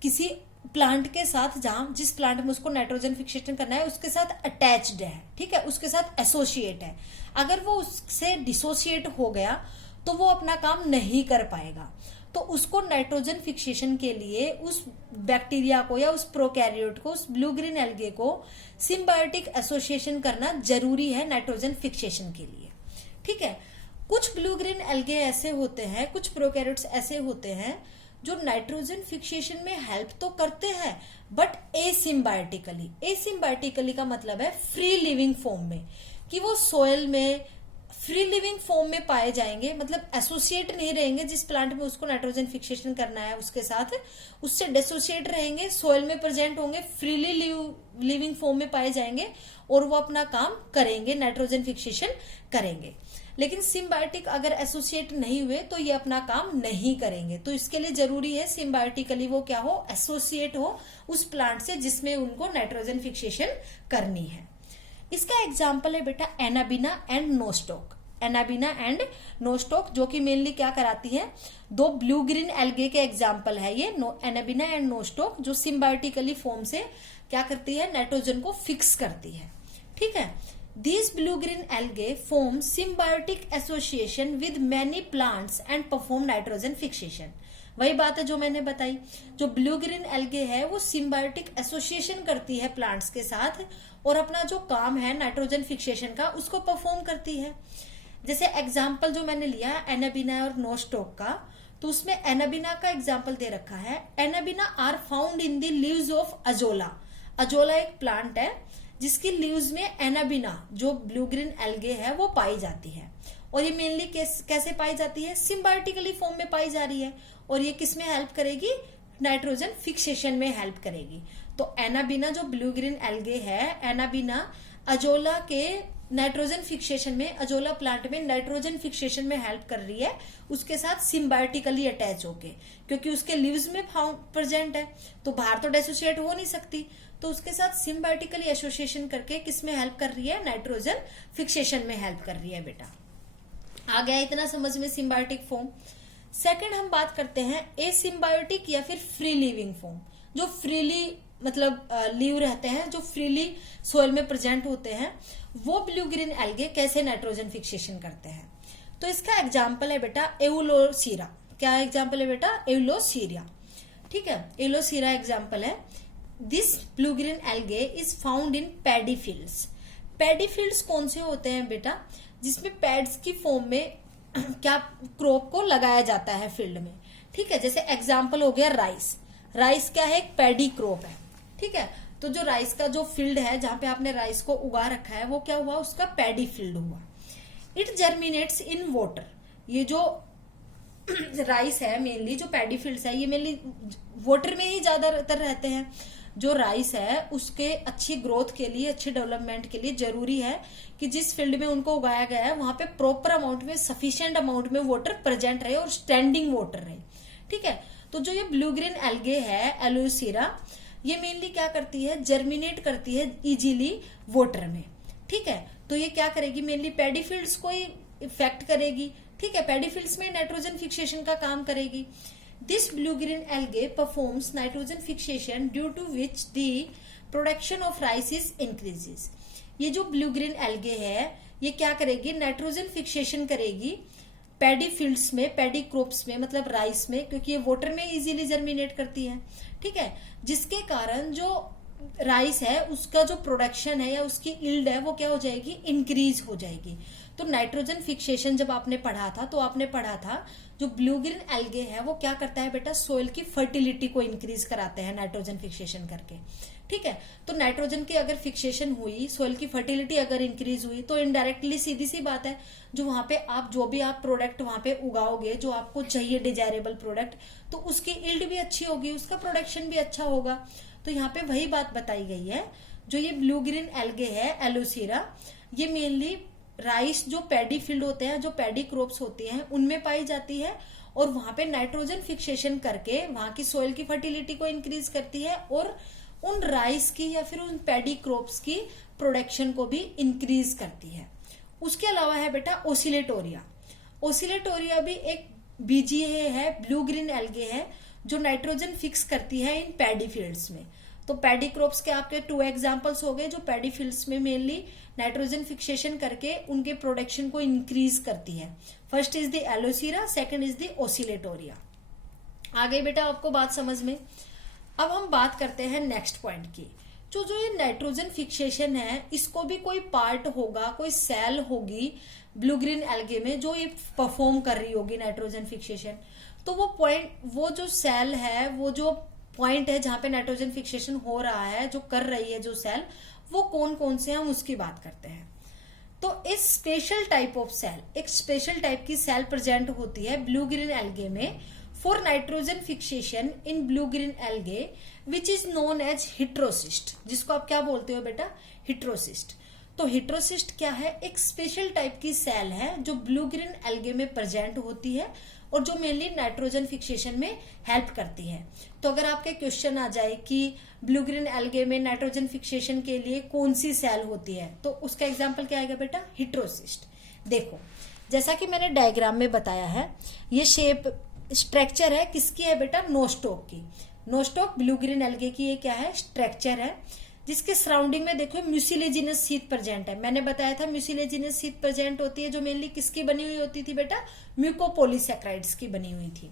किसी प्लांट के साथ, जहां जिस प्लांट में उसको नाइट्रोजन फिक्सेशन करना है उसके साथ अटैच्ड है। ठीक है, उसके साथ एसोसिएट है। अगर वो उससे डिसोसिएट हो गया तो वो अपना काम नहीं कर पाएगा। तो उसको नाइट्रोजन फिक्सेशन के लिए उस बैक्टीरिया को या उस प्रोकैरियोट को, उस ब्लू ग्रीन एल्गे को सिम्बायोटिक एसोसिएशन करना जरूरी है नाइट्रोजन फिक्सेशन के लिए। ठीक है, कुछ ब्लू ग्रीन एल्गे ऐसे होते हैं, कुछ प्रोकैरियोट्स ऐसे होते हैं जो नाइट्रोजन फिक्सेशन में हेल्प तो करते हैं बट एसिम्बायोटिकली। एसिम्बायोटिकली का मतलब है फ्री लिविंग फॉर्म में, कि वो सोयल में फ्री लिविंग फॉर्म में पाए जाएंगे, मतलब एसोसिएट नहीं रहेंगे। जिस प्लांट में उसको नाइट्रोजन फिक्सेशन करना है उसके साथ उससे डिसोसिएट रहेंगे, सोयल में प्रेजेंट होंगे, फ्रीली लिविंग फॉर्म में पाए जाएंगे और वो अपना काम करेंगे, नाइट्रोजन फिक्सेशन करेंगे। लेकिन सिम्बायोटिक अगर एसोसिएट नहीं हुए तो ये अपना काम नहीं करेंगे। तो इसके लिए जरूरी है सिम्बायोटिकली वो क्या हो, एसोसिएट हो उस प्लांट से जिसमें उनको नाइट्रोजन फिक्सेशन करनी है। इसका एग्जाम्पल है बेटा Anabaena and Nostoc. Anabaena and Nostoc जो कि मेनली क्या कराती है, दो ब्लू ग्रीन एल्गे के एग्जाम्पल है ये। एनाबिना एंड नोस्टॉक जो सिम्बायोटिकली फॉर्म से क्या करती है, नाइट्रोजन को फिक्स करती है। ठीक है, These blue-green algae form symbiotic association with many plants and perform nitrogen fixation। वही बात है जो मैंने बताई, जो ब्लू ग्रीन एल्गे है वो सिम्बायोटिक एसोसिएशन करती है प्लांट्स के साथ और अपना जो काम है नाइट्रोजन फिक्सेशन का उसको परफॉर्म करती है। जैसे एग्जाम्पल जो मैंने लिया एनाबिना और नोस्टॉक का, तो उसमें एनाबिना का एग्जाम्पल दे रखा है। Anabaena are found in the leaves of Azolla. Azolla एक प्लांट है जिसकी लीव्स में एनाबिना जो ब्लू ग्रीन एल्गे है वो पाई जाती है। और ये मेनली कैसे पाई जाती है, सिम्बायोटिकली फॉर्म में पाई जा रही है और ये किस में हेल्प करेगी, नाइट्रोजन फिक्सेशन में हेल्प करेगी। तो एनाबिना जो ब्लू ग्रीन एल्गे है, एनाबिना अजोला के नाइट्रोजन फिक्सेशन में, अजोला प्लांट में नाइट्रोजन फिक्सेशन में हेल्प कर रही है उसके साथ सिम्बायोटिकली अटैच होके, क्योंकि उसके लीव्स में प्रेजेंट है तो बाहर तो डिसोसिएट हो नहीं सकती, तो उसके साथ सिम्बायोटिकली एसोसिएशन करके किसमें हेल्प कर रही है, नाइट्रोजन फिक्सेशन में हेल्प कर रही है। बेटा आ गया इतना समझ में सिम्बायोटिक फॉर्म। सेकंड हम बात करते हैं एसिम्बायोटिक या फिर फ्री लिविंग फॉर्म, जो फ्रीली मतलब लीव रहते हैं, जो फ्रीली सोयल में प्रेजेंट होते हैं, वो ब्लू ग्रीन एल्गे कैसे नाइट्रोजन फिक्सेशन करते हैं। तो इसका एग्जाम्पल है बेटा एउलोसीरा। क्या एग्जाम्पल है बेटा, एउलोसीरा। ठीक है, एउलोसीरा एग्जाम्पल है। This blue green algae is found in paddy fields. Paddy fields कौन से होते हैं बेटा, जिसमें पैड्स की फॉर्म में क्या क्रॉप को लगाया जाता है फील्ड में। ठीक है, जैसे एग्जाम्पल हो गया राइस। राइस क्या है, एक पैडी क्रॉप है। ठीक है, तो जो राइस का जो फील्ड है जहां पे आपने राइस को उगा रखा है वो क्या हुआ, उसका पैडी फील्ड हुआ। It germinates in water. ये जो राइस है मेनली, जो पैडी फील्ड्स है ये मेनली वाटर में ही ज्यादातर रहते हैं। जो राइस है उसके अच्छी ग्रोथ के लिए, अच्छी डेवलपमेंट के लिए जरूरी है कि जिस फील्ड में उनको उगाया गया है वहां पे प्रॉपर अमाउंट में, सफिशिएंट अमाउंट में वाटर प्रेजेंट रहे और स्टैंडिंग वाटर रहे। ठीक है, तो जो ये ब्लू ग्रीन एल्गे है एलोसीरा, ये मेनली क्या करती है, जर्मिनेट करती है इजीली वाटर में। ठीक है, तो ये क्या करेगी, मेनली पैडी फील्ड्स को ही इफेक्ट करेगी। ठीक है, पैडी फील्ड्स में नाइट्रोजन फिक्सेशन का काम करेगी। This blue-green algae performs nitrogen fixation due to which the production of rice is increases। ये जो blue-green algae है ये क्या करेगी, नाइट्रोजन फिक्सेशन करेगी पैडी फील्ड्स में, पैडी क्रॉप्स में, मतलब राइस में, क्योंकि ये वाटर में इजीली जर्मिनेट करती है। ठीक है, जिसके कारण जो राइस है उसका जो प्रोडक्शन है या उसकी यील्ड है वो क्या हो जाएगी, इंक्रीज हो जाएगी। तो नाइट्रोजन फिक्सेशन जब आपने पढ़ा था तो आपने पढ़ा था जो ब्लू ग्रीन एल्गे है वो क्या करता है बेटा, सोइल की फर्टिलिटी को इंक्रीज कराते हैं नाइट्रोजन फिक्सेशन करके। ठीक है, तो नाइट्रोजन की अगर फिक्सेशन हुई, सोइल की फर्टिलिटी अगर इंक्रीज हुई तो इनडायरेक्टली सीधी सी बात है जो वहां पे आप जो भी आप प्रोडक्ट वहां पे उगाओगे, जो आपको चाहिए डिजायरेबल प्रोडक्ट, तो उसकी यील्ड भी अच्छी होगी, उसका प्रोडक्शन भी अच्छा होगा। तो यहाँ पे वही बात बताई गई है। जो ये ब्लू ग्रीन एल्गे है एलोसीरा, ये मेनली राइस जो पैडी फील्ड होते हैं, जो पैडी क्रॉप्स होती हैं, उनमें पाई जाती है और वहां पे नाइट्रोजन फिक्सेशन करके वहां की सोइल की फर्टिलिटी को इंक्रीज करती है और उन राइस की या फिर उन पैडी क्रॉप्स की प्रोडक्शन को भी इंक्रीज करती है। उसके अलावा है बेटा ओसिलेटोरिया। ओसिलेटोरिया भी एक बीजीए है, ब्लू ग्रीन एल्गे है, जो नाइट्रोजन फिक्स करती है इन पैडी फील्ड्स में। तो पैडी क्रॉप्स के आपके 2 एग्जांपल्स हो गए जो पैडी फील्ड्स में मेनली नाइट्रोजन फिक्सेशन करके उनके प्रोडक्शन को इंक्रीज करती है। First is the aulosira, second is the oscillatoria. आगे बेटा आपको बात समझ में। अब हम बात करते हैं नेक्स्ट पॉइंट की, जो ये नाइट्रोजन फिक्सेशन है, इसको भी कोई पार्ट होगा, कोई सेल होगी ब्लू ग्रीन एल्गे में जो ये परफॉर्म कर रही होगी नाइट्रोजन फिक्सेशन। तो वो पॉइंट, वो जो सेल है, वो जो पॉइंट है जहां पे नाइट्रोजन फिक्सेशन हो रहा है, जो कर रही है जो सेल, वो कौन कौन से हैं हम उसकी बात करते हैं। तो इस स्पेशल टाइप ऑफ सेल, एक स्पेशल टाइप की सेल प्रेजेंट होती है ब्लू ग्रीन एल्गे में for nitrogen fixation in blue green algae which is known as heterocyst, जिसको आप क्या बोलते हो बेटा, हिट्रोसिस्ट। तो हिट्रोसिस्ट क्या है, एक स्पेशल टाइप की सेल है जो ब्लू ग्रीन एल्गे में प्रेजेंट होती है और जो मेनली नाइट्रोजन फिक्सेशन में हेल्प करती है। तो अगर आपके क्वेश्चन आ जाए कि ब्लू ग्रीन एल्गे में नाइट्रोजन फिक्सेशन के लिए कौन सी सेल होती है, तो उसका एग्जांपल क्या आएगा बेटा, हिट्रोसिस्ट। देखो जैसा कि मैंने डायग्राम में बताया है, ये शेप स्ट्रक्चर है किसकी है बेटा, नोस्टॉक की। नोस्टॉक ब्लू ग्रीन एल्गे की ये क्या है, स्ट्रक्चर है, जिसके सराउंडिंग में देखो म्यूसिलेजिनस सीट प्रेजेंट है। मैंने बताया था म्यूसिलेजिनस सीट प्रेजेंट होती है जो मेनली किसकी बनी हुई होती थी बेटा, म्यूकोपोलीसैकेराइड्स की बनी हुई थी।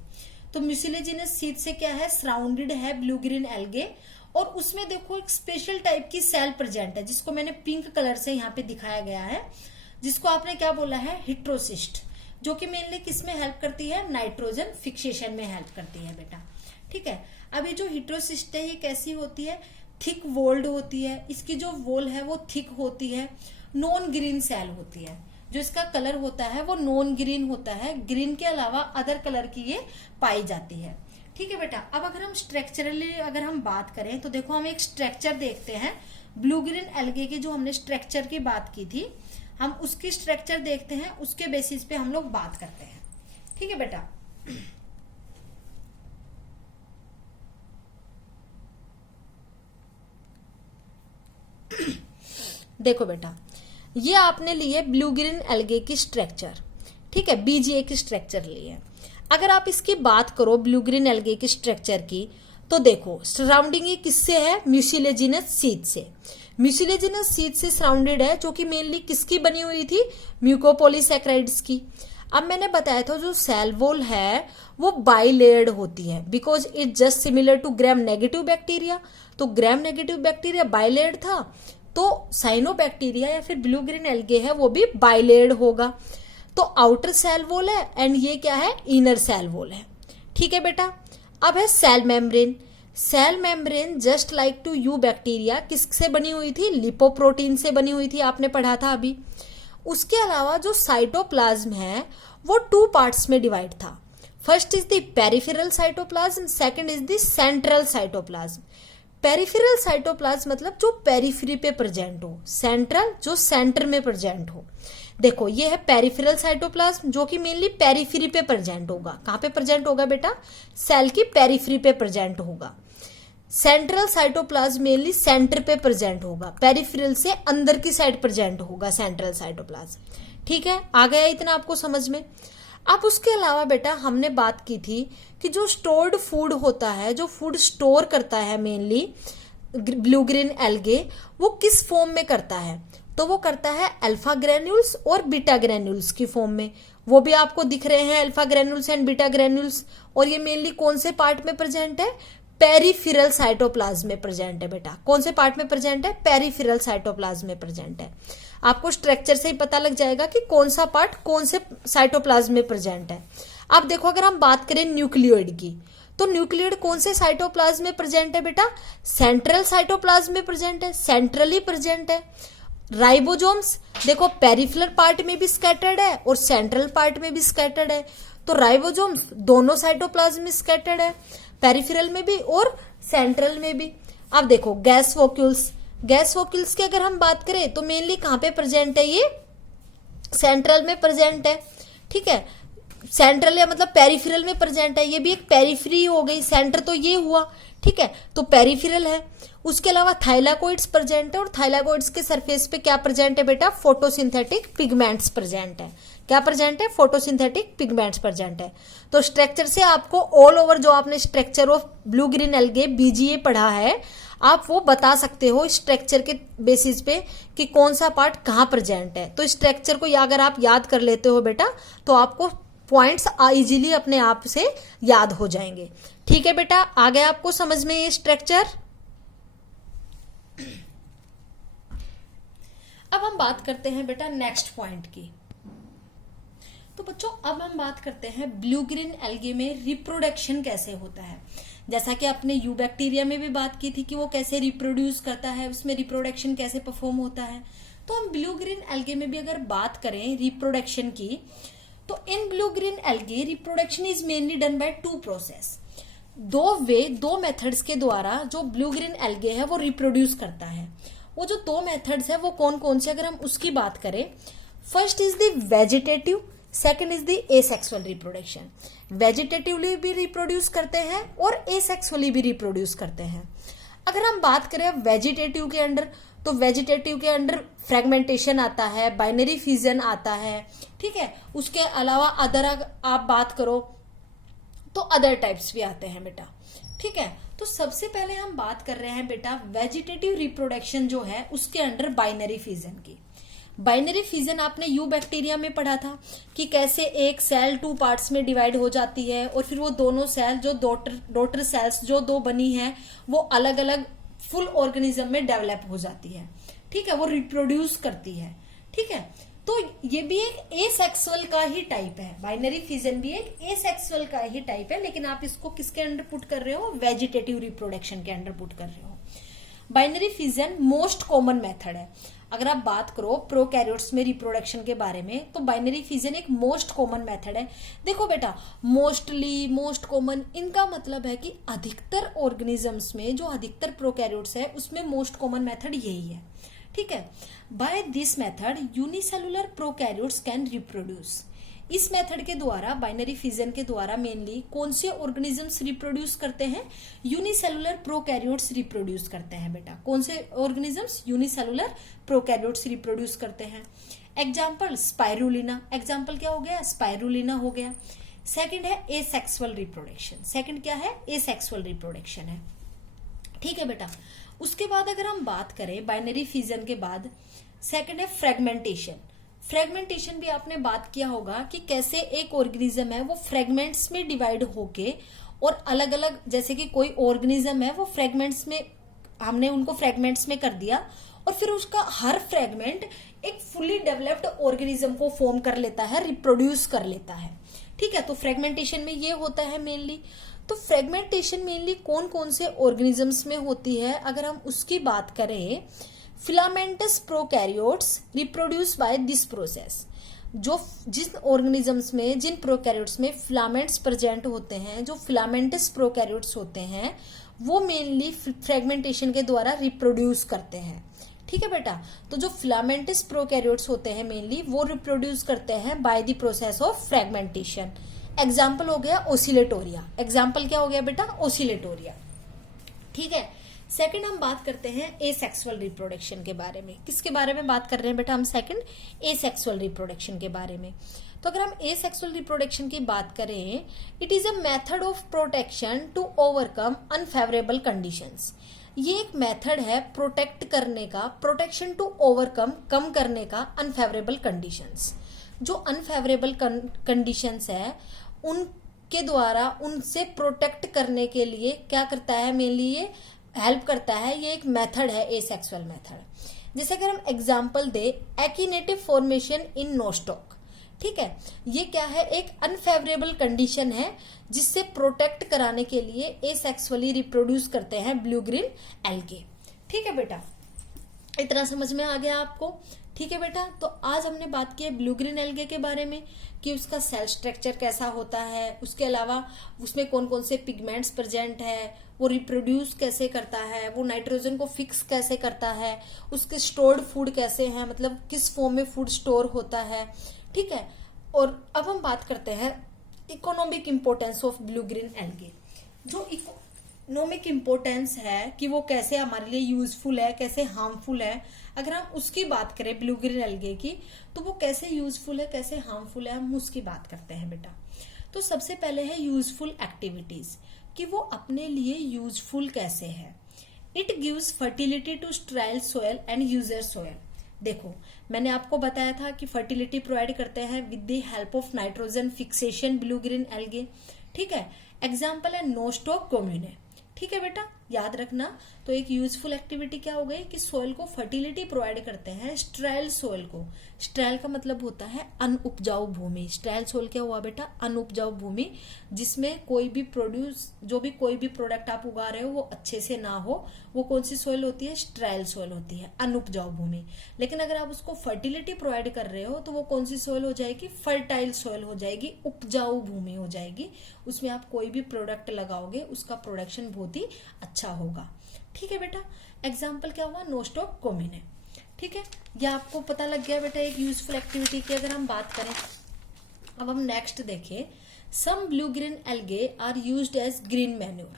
तो म्यूसिलेजिनस सीट से क्या है, सराउंडेड है ब्लू ग्रीन एल्गे, और उसमें देखो एक स्पेशल टाइप की सेल प्रेजेंट है जिसको मैंने पिंक कलर से यहाँ पे दिखाया गया है, जिसको आपने क्या बोला है, हिट्रोसिस्ट, जो कि मेनली किसमें हेल्प करती है, नाइट्रोजन फिक्सेशन में हेल्प करती है बेटा। ठीक है, अभी जो हिट्रोसिस्ट है ये कैसी होती है, थिक वोल्ड होती है, इसकी जो वॉल है वो थिक होती है, नॉन ग्रीन सेल होती है, जो इसका कलर होता है वो नॉन ग्रीन होता है, ग्रीन के अलावा अदर कलर की ये पाई जाती है। ठीक है बेटा, अब अगर हम स्ट्रक्चरली अगर हम बात करें तो देखो हम एक स्ट्रक्चर देखते हैं ब्लू ग्रीन एल्गे की, जो हमने स्ट्रक्चर की बात की थी, हम उसकी स्ट्रक्चर देखते हैं, उसके बेसिस पे हम लोग बात करते हैं। ठीक है बेटा, देखो बेटा ये आपने लिए ब्लू ग्रीन एल्गे की स्ट्रक्चर, ठीक है, बीजीए की स्ट्रक्चर ली है। अगर आप इसकी बात करो ब्लू ग्रीन एल्गे की स्ट्रक्चर की, तो देखो सराउंडिंग ये किससे है, म्यूसिलेजिनस सीट से। म्यूसिलेजिनस सीट से सराउंडेड है, जो कि मेनली किसकी बनी हुई थी, म्यूकोपोलीसैकेराइड्स की। अब मैंने बताया था जो सेल वॉल है वो बाइलेयर्ड होती है, because it just similar to gram negative bacteria. तो ग्राम नेगेटिव बैक्टीरिया बाइलेयर्ड था, तो साइनोबैक्टीरिया या फिर ब्लू ग्रीन एल्गे है वो भी बाइलेयर्ड होगा। तो आउटर सेल वॉल है एंड ये क्या है, इनर सेल वॉल है। ठीक है बेटा, अब है cell membrane. Cell membrane just like to eubacteria किससे बनी हुई थी, लिपोप्रोटीन से बनी हुई थी, आपने पढ़ा था अभी। उसके अलावा जो साइटोप्लाज्म है वो टू पार्ट्स में डिवाइड था। First is the peripheral cytoplasm, second is the central cytoplasm. Peripheral cytoplasm मतलब जो पेरिफेरी पे प्रेजेंट हो, सेंट्रल जो सेंटर में प्रेजेंट हो। देखो ये है पेरिफेरल साइटोप्लाज्म जो कि मेनली पेरिफेरी पे प्रेजेंट होगा। कहां पे प्रेजेंट होगा बेटा, सेल की पेरिफेरी पे प्रेजेंट होगा। सेंट्रल साइटोप्लाज्म मेनली सेंटर पे प्रेजेंट होगा, पेरिफेरल से अंदर की साइड प्रेजेंट होगा सेंट्रल साइटोप्लाज्म। ठीक है, आ गया इतना आपको समझ में। अब उसके अलावा बेटा हमने बात की थी कि जो स्टोर्ड फूड होता है, जो फूड स्टोर करता है मेनली ब्लू ग्रीन एल्गे, वो किस फॉर्म में करता है, तो वो करता है अल्फा ग्रेन्यूल्स और बीटा ग्रेन्यूल्स की फॉर्म में। वो भी आपको दिख रहे हैं alpha granules and beta granules, और ये मेनली कौन से पार्ट में प्रेजेंट है, पेरिफेरल साइटोप्लाज्म में प्रेजेंट है बेटा। कौन से पार्ट में प्रेजेंट है, पेरिफेरल साइटोप्लाज्म में प्रेजेंट है। आपको स्ट्रक्चर से ही पता लग जाएगा कि कौन सा पार्ट कौन से साइटोप्लाज्म में प्रेजेंट है। अब देखो अगर हम बात करें न्यूक्लियोइड की, तो न्यूक्लियोइड कौन से साइटोप्लाज्म में प्रेजेंट है बेटा, सेंट्रल साइटोप्लाज्म में प्रेजेंट है, सेंट्रली प्रेजेंट है। राइबोसोम्स देखो पेरिफेरल पार्ट में भी स्कैटर्ड है और सेंट्रल पार्ट में भी स्कैटर्ड है। तो राइबोसोम्स दोनों साइटोप्लाज्म में स्कैटर्ड है, पेरिफेरल में भी और सेंट्रल में भी। अब देखो गैस वोक्यूल्स, गैस वोक्यूल्स की अगर हम बात करें तो मेनली कहां पे प्रेजेंट है, ये सेंट्रल में प्रेजेंट है। ठीक है, सेंट्रल या मतलब पेरिफेरल में प्रेजेंट है, ये भी एक पेरिफेरी हो गई, सेंटर तो ये हुआ। ठीक है, तो पेरिफेरल है। उसके अलावा थाइलाकोइड्स प्रेजेंट है, और थाइलाकोइड्स के सरफेस पे क्या प्रेजेंट है बेटा, फोटोसिंथेटिक पिगमेंट्स प्रेजेंट है। क्या प्रेजेंट है, फोटोसिंथेटिक पिगमेंट्स प्रेजेंट है। तो स्ट्रक्चर से आपको ऑल ओवर जो आपने structure of blue green algae BGA पढ़ा है, आप वो बता सकते हो स्ट्रक्चर के बेसिस पे कि कौन सा पार्ट कहाँ प्रेजेंट है। तो स्ट्रक्चर को अगर आप याद कर लेते हो बेटा तो आपको पॉइंट्स इजीली अपने आप से याद हो जाएंगे। ठीक है बेटा, आ गया आपको समझ में ये स्ट्रक्चर। अब हम बात करते हैं बेटा नेक्स्ट पॉइंट की। तो बच्चों अब हम बात करते हैं ब्लू ग्रीन एल्गे में रिप्रोडक्शन कैसे होता है। जैसा कि आपने यू बैक्टीरिया में भी बात की थी कि वो कैसे रिप्रोड्यूस करता है, उसमें रिप्रोडक्शन कैसे परफॉर्म होता है। तो हम ब्लू ग्रीन एल्गे में भी अगर बात करें रिप्रोडक्शन की, तो इन blue green algae reproduction is mainly done by two process. दो मेथड्स के द्वारा जो ब्लू ग्रीन एल्गे है वो रिप्रोड्यूस करता है। वो जो दो मेथड्स है वो कौन कौन से, अगर हम उसकी बात करें, first is the vegetative, second is the asexual reproduction. Vegetatively भी रिप्रोड्यूस करते हैं और एसेक्सुअली भी रिप्रोड्यूस करते हैं। अगर हम बात करें वेजिटेटिव के अंडर, तो वेजिटेटिव के अंडर फ्रेगमेंटेशन आता है, बाइनरी फ्यूजन आता है, ठीक है। उसके अलावा अदर आप बात करो तो अदर टाइप्स भी आते हैं बेटा, ठीक है। तो सबसे पहले हम बात कर रहे हैं बेटा वेजिटेटिव रिप्रोडक्शन जो है उसके अंडर बाइनरी फ्यूजन की। बाइनरी फ्यूजन आपने यू बैक्टीरिया में पढ़ा था कि कैसे एक सेल टू पार्ट्स में डिवाइड हो जाती है और फिर वो दोनों सेल जो डॉटर सेल्स जो दो बनी है वो अलग अलग फुल ऑर्गेनिज्म में डेवलप हो जाती है, ठीक है, वो रिप्रोड्यूस करती है, ठीक है। तो ये भी एक एसेक्सुअल का ही टाइप है, बाइनरी फ्यूजन भी एक एसेक्सुअल का ही टाइप है, लेकिन आप इसको किसके अंडर पुट कर रहे हो, वेजिटेटिव रिप्रोडक्शन के अंडर पुट कर रहे हो। Binary fusion most common method है। अगर आप बात करो प्रोकैरियोट्स में रिप्रोडक्शन के बारे में, तो बाइनरी फ्यूजन एक मोस्ट कॉमन मेथड है। देखो बेटा, मोस्टली, मोस्ट कॉमन, इनका मतलब है कि अधिकतर ऑर्गेनिजम्स में, जो अधिकतर प्रोकैरियोट्स है उसमें मोस्ट कॉमन मेथड यही है, ठीक है। By this method unicellular prokaryotes can reproduce. इस मेथड के द्वारा, बाइनरी फ्यूजन के द्वारा मेनली कौन से ऑर्गेनिजम्स रिप्रोड्यूस करते हैं, यूनिसेलुलर प्रोकैरियोट्स रिप्रोड्यूस करते हैं बेटा। कौन से ऑर्गेनिजम्स, यूनिसेलुलर प्रोकैरियोट्स रिप्रोड्यूस करते हैं। एग्जाम्पल स्पाइरुलिना, एग्जाम्पल क्या हो गया, स्पाइरुलिना हो गया। सेकंड है एसेक्सुअल रिप्रोडक्शन, सेकंड क्या है, एसेक्सुअल रिप्रोडक्शन है, ठीक है बेटा। उसके बाद अगर हम बात करें बाइनरी फ्यूजन के बाद, सेकंड है फ्रेगमेंटेशन। फ्रेगमेंटेशन भी आपने बात किया होगा कि कैसे एक ऑर्गेनिज्म है वो फ्रेगमेंट्स में डिवाइड होके और अलग अलग, जैसे कि कोई ऑर्गेनिज्म है वो फ्रेगमेंट्स में, हमने उनको फ्रेगमेंट्स में कर दिया और फिर उसका हर फ्रेगमेंट एक फुली डेवलप्ड ऑर्गेनिज्म को फॉर्म कर लेता है, रिप्रोड्यूस कर लेता है, ठीक है। तो फ्रेगमेंटेशन में ये होता है मेनली। तो फ्रेगमेंटेशन मेनली कौन कौन से ऑर्गेनिजम्स में होती है, अगर हम उसकी बात करें, filamentous prokaryotes reproduce by this process. जो जिन ऑर्गेनिजम्स में, जिन प्रोकैरियोट्स में फिलामेंट्स प्रेजेंट होते हैं, जो फिलामेंटस प्रोकैरियोट्स होते हैं, वो मेनली फ्रेगमेंटेशन के द्वारा रिप्रोड्यूस करते हैं, ठीक है बेटा। तो जो फिलामेंटस प्रोकैरियोट्स होते हैं मेनली वो रिप्रोड्यूस करते हैं by the process of fragmentation. Example हो गया ओसिलेटोरिया, एग्जाम्पल क्या हो गया बेटा, ओसिलेटोरिया, ठीक है। सेकंड हम बात करते हैं एसेक्सुअल रिप्रोडक्शन के बारे में। किसके बारे में बात कर रहे हैं बेटा हम, सेकंड एसेक्सुअल रिप्रोडक्शन के बारे में। तो अगर हम एसेक्सुअल रिप्रोडक्शन की बात करें, it is a method of protection to overcome unfavourable conditions. ये एक मेथड है प्रोटेक्ट करने का, प्रोटेक्शन टू ओवरकम, कम करने का अनफेवरेबल कंडीशंस। जो अनफेवरेबल कंडीशंस है उनके द्वारा उनसे प्रोटेक्ट करने के लिए क्या करता है, मेनली ये हेल्प करता है। ये एक मेथड है एसेक्सुअल मेथड। जैसे अगर हम एग्जांपल दे, एक्टिनेटिव फॉर्मेशन इन नोस्टॉक, ठीक है। ये क्या है, एक अनफेवरेबल कंडीशन है जिससे प्रोटेक्ट कराने के लिए एसेक्सुअली रिप्रोड्यूस करते हैं ब्लू ग्रीन एल्गे, ठीक है बेटा। इतना समझ में आ गया आपको, ठीक है बेटा। तो आज हमने बात की है ब्लू ग्रीन एल्गे के बारे में कि उसका सेल स्ट्रक्चर कैसा होता है, उसके अलावा उसमें कौन कौन से पिगमेंट्स प्रेजेंट है, वो रिप्रोड्यूस कैसे करता है, वो नाइट्रोजन को फिक्स कैसे करता है, उसके स्टोर्ड फूड कैसे हैं, मतलब किस फॉर्म में फूड स्टोर होता है, ठीक है। और अब हम बात करते हैं economic importance of blue green algae. जो इकोनॉमिक इम्पोर्टेंस है कि वो कैसे हमारे लिए यूजफुल है, कैसे हार्मफुल है, अगर हम उसकी बात करें ब्लू ग्रीन एल्गे की, तो वो कैसे यूजफुल है, कैसे हार्मफुल है, हम उसकी बात करते हैं बेटा। तो सबसे पहले है यूजफुल एक्टिविटीज, कि वो अपने लिए यूजफुल कैसे है। It gives fertility to sterile soil and usar soil. देखो मैंने आपको बताया था कि फर्टिलिटी प्रोवाइड करते हैं with the help of nitrogen fixation blue green algae, ठीक है। एग्जाम्पल है नोस्टॉक कम्यूने, ठीक है बेटा। याद रखना। तो एक यूजफुल एक्टिविटी क्या हो गई कि सॉइल को फर्टिलिटी प्रोवाइड करते हैं स्टेराइल सॉइल को। स्टेराइल का मतलब होता है अनउपजाऊ भूमि। स्टेराइल सॉइल क्या हुआ बेटा? अनउपजाऊ भूमि, जिसमें कोई भी प्रोडक्ट आप उगा रहे हो वो अच्छे से ना हो, वो कौन सी सॉइल होती है? स्टेराइल सॉइल होती है, अनउपजाऊ भूमि। लेकिन अगर आप उसको फर्टिलिटी प्रोवाइड कर रहे हो तो वो कौन सी सॉइल हो जाएगी? फर्टाइल सॉइल हो जाएगी, उपजाऊ भूमि हो जाएगी। उसमें आप कोई भी प्रोडक्ट लगाओगे उसका प्रोडक्शन बहुत ही अच्छा होगा। ठीक है बेटा, एग्जाम्पल क्या हुआ? नोस्टॉक कोमिने। ठीक है, यह आपको पता लग गया बेटा एक यूजफुल एक्टिविटी की अगर हम बात करें। अब हम नेक्स्ट देखें, some blue green algae are used as green manure.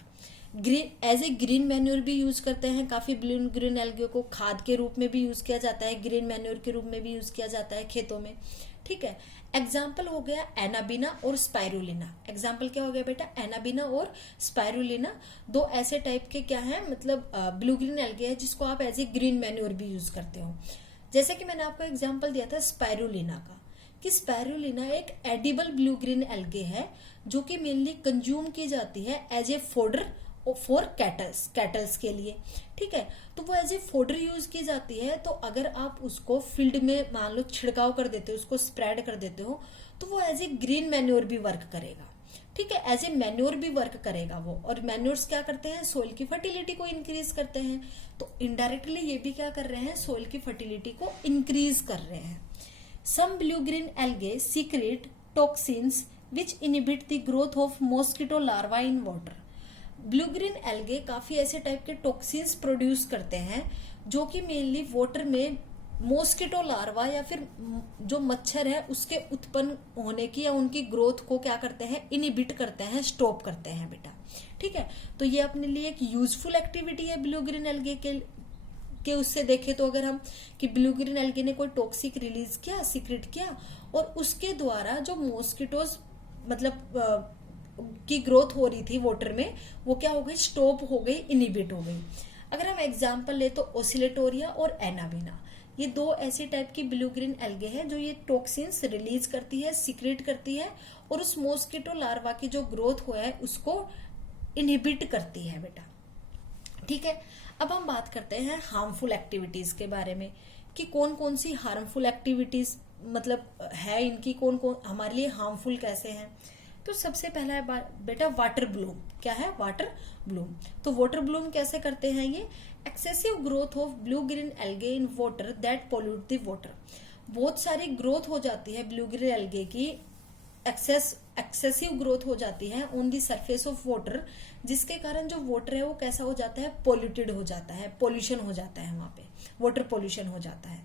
As a green manure भी यूज करते हैं, काफी ब्लू ग्रीन एल्गे को खाद के रूप में भी यूज किया जाता है, ग्रीन मैन्योर के रूप में भी यूज किया जाता है खेतों में। ठीक है, एग्जाम्पल हो गया एनाबिना और स्पाइरुलिना। एग्जाम्पल क्या हो गया बेटा? एनाबिना और स्पाइरुलिना, दो ऐसे टाइप के क्या है, मतलब ब्लू ग्रीन एल्गे है जिसको आप एज ए ग्रीन मैन्योर भी यूज करते हो। जैसे कि मैंने आपको एग्जाम्पल दिया था स्पाइरुलिना का, कि स्पाइरुलिना एक एडिबल ब्लू ग्रीन एल्गे है जो कि मेनली कंज्यूम की जाती है as a fodder for cattles के लिए। ठीक है, तो वो एज ए फोडर यूज की जाती है। तो अगर आप उसको फील्ड में मान लो छिड़काव कर देते हो, उसको स्प्रेड कर देते हो, तो वो एज ए ग्रीन मैन्योर भी वर्क करेगा। ठीक है, एज ए मैन्योर भी वर्क करेगा वो। और मैन्योर्स क्या करते हैं? सोइल की फर्टिलिटी को इंक्रीज करते हैं। तो इनडायरेक्टली ये भी क्या कर रहे हैं? सोइल की फर्टिलिटी को इंक्रीज कर रहे हैं। Some blue green algae secrete toxins which inhibit the growth of mosquito larva in water. Blue green algae काफी ऐसे टाइप के टॉक्सिन्स प्रोड्यूस करते हैं जो कि मेनली वाटर में मॉस्किटो लार्वा या फिर जो मच्छर है उसके उत्पन्न होने की या उनकी ग्रोथ को क्या करते हैं? इनहिबिट करते हैं, स्टॉप करते हैं बेटा। ठीक है, तो ये अपने लिए एक यूजफुल एक्टिविटी है ब्लू ग्रीन एल्गे के उससे देखे तो अगर हम कि ब्लू ग्रीन एल्गे ने कोई टॉक्सिक रिलीज किया, सीक्रेट किया, और उसके द्वारा जो मॉस्किटोज मतलब की ग्रोथ हो रही थी वाटर में, वो क्या हो गई? स्टॉप हो गई, इनहिबिट हो गई। अगर हम एग्जांपल ले तो ओसिलेटोरिया और एनाबिना, ये दो ऐसी टाइप की ब्लू ग्रीन एल्गे हैं जो ये टॉक्सिन्स रिलीज करती है, सीक्रेट करती है, और उस मॉस्किटो लार्वा की जो ग्रोथ हुआ है उसको इनहिबिट करती है बेटा। ठीक है, अब हम बात करते हैं हार्मफुल एक्टिविटीज के बारे में कि कौन कौन सी हार्मफुल एक्टिविटीज मतलब है इनकी, कौन कौन हमारे लिए हार्मफुल कैसे हैं। तो सबसे पहला है बेटा वाटर ब्लूम। क्या है? Water Bloom. तो वाटर ब्लूम कैसे करते हैं ये? Excessive growth of blue green algae in water that pollute the water. बहुत सारी ग्रोथ हो जाती है ब्लू ग्रीन एल्गे की, एक्सेसिव ग्रोथ हो जाती है on the surface of water, जिसके कारण जो वाटर है वो कैसा हो जाता है? पोल्यूटेड हो जाता है, पोल्यूशन हो जाता है, वहां पे वाटर पोल्यूशन हो जाता है।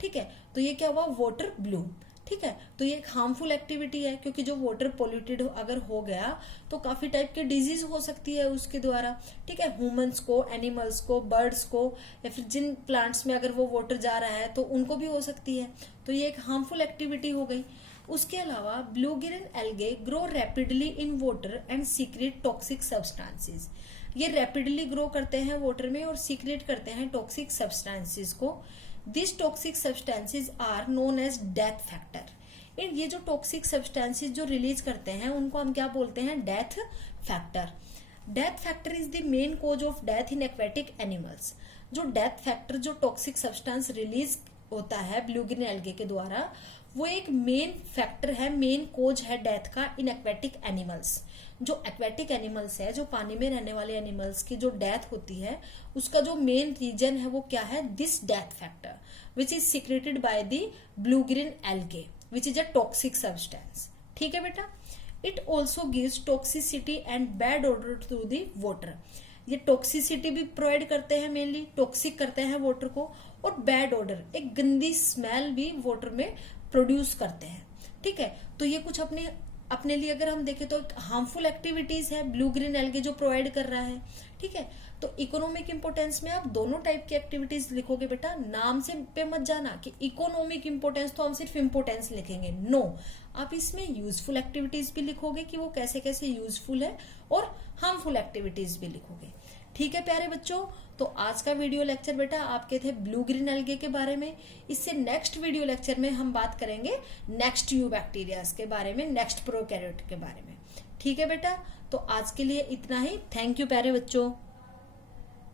ठीक है, तो ये क्या हुआ? Water Bloom. ठीक है, तो ये एक हार्मफुल एक्टिविटी है क्योंकि जो वाटर पोल्यूटेड अगर हो गया तो काफी टाइप के डिजीज हो सकती है उसके द्वारा। ठीक है, ह्यूमंस को, एनिमल्स को, बर्ड्स को, या फिर जिन प्लांट्स में अगर वो वाटर जा रहा है तो उनको भी हो सकती है। तो ये एक हार्मफुल एक्टिविटी हो गई। उसके अलावा blue green algae grow rapidly in water and secrete toxic substances. ये रैपिडली ग्रो करते हैं वाटर में और सीक्रेट करते हैं टॉक्सिक सब्सटेंसेस को। This toxic substances are known as death factor. ये जो टॉक्सिक सब्सटेंसेस जो रिलीज करते हैं उनको हम क्या बोलते हैं? Death factor. Death factor is the main cause of death in aquatic animals. जो डेथ फैक्टर, जो टॉक्सिक सब्सटेंस रिलीज होता है ब्लू ग्रीन एल्गे के द्वारा, वो एक मेन फैक्टर है, मेन कोज है डेथ का इन एक्वेटिक एनिमल्स। जो एक्वेटिक एनिमल्स है, जो पानी में रहने वाले एनिमल्स की जो डेथ होती है, उसका जो मेन रीजन है वो क्या है? This death factor which is secreted by the blue green algae which is a toxic substance. ठीक है बेटा, it also gives toxicity and bad odour to the water. ये टॉक्सिसिटी भी प्रोवाइड करते हैं, मेनली टॉक्सिक करते हैं वाटर को, और बैड ऑर्डर, एक गंदी स्मेल भी वाटर में प्रोड्यूस करते हैं। ठीक है, तो ये कुछ अपने लिए अगर हम देखें तो हार्मफुल एक्टिविटीज है ब्लू ग्रीन एल्गे जो प्रोवाइड कर रहा है। ठीक है, तो इकोनॉमिक इंपोर्टेंस में आप दोनों टाइप की एक्टिविटीज लिखोगे बेटा। नाम से पे मत जाना कि इकोनॉमिक इंपोर्टेंस तो हम सिर्फ इंपोर्टेंस लिखेंगे, नो, आप इसमें यूजफुल एक्टिविटीज भी लिखोगे कि वो कैसे कैसे यूजफुल है, और हार्मफुल एक्टिविटीज भी लिखोगे। ठीक है प्यारे बच्चों, तो आज का वीडियो लेक्चर बेटा आपके थे ब्लू ग्रीन एल्गे के बारे में। इससे नेक्स्ट वीडियो लेक्चर में हम बात करेंगे नेक्स्ट यू बैक्टीरियाज के बारे में, नेक्स्ट प्रोकैरियोट के बारे में। ठीक है बेटा, तो आज के लिए इतना ही। थैंक यू प्यारे बच्चों।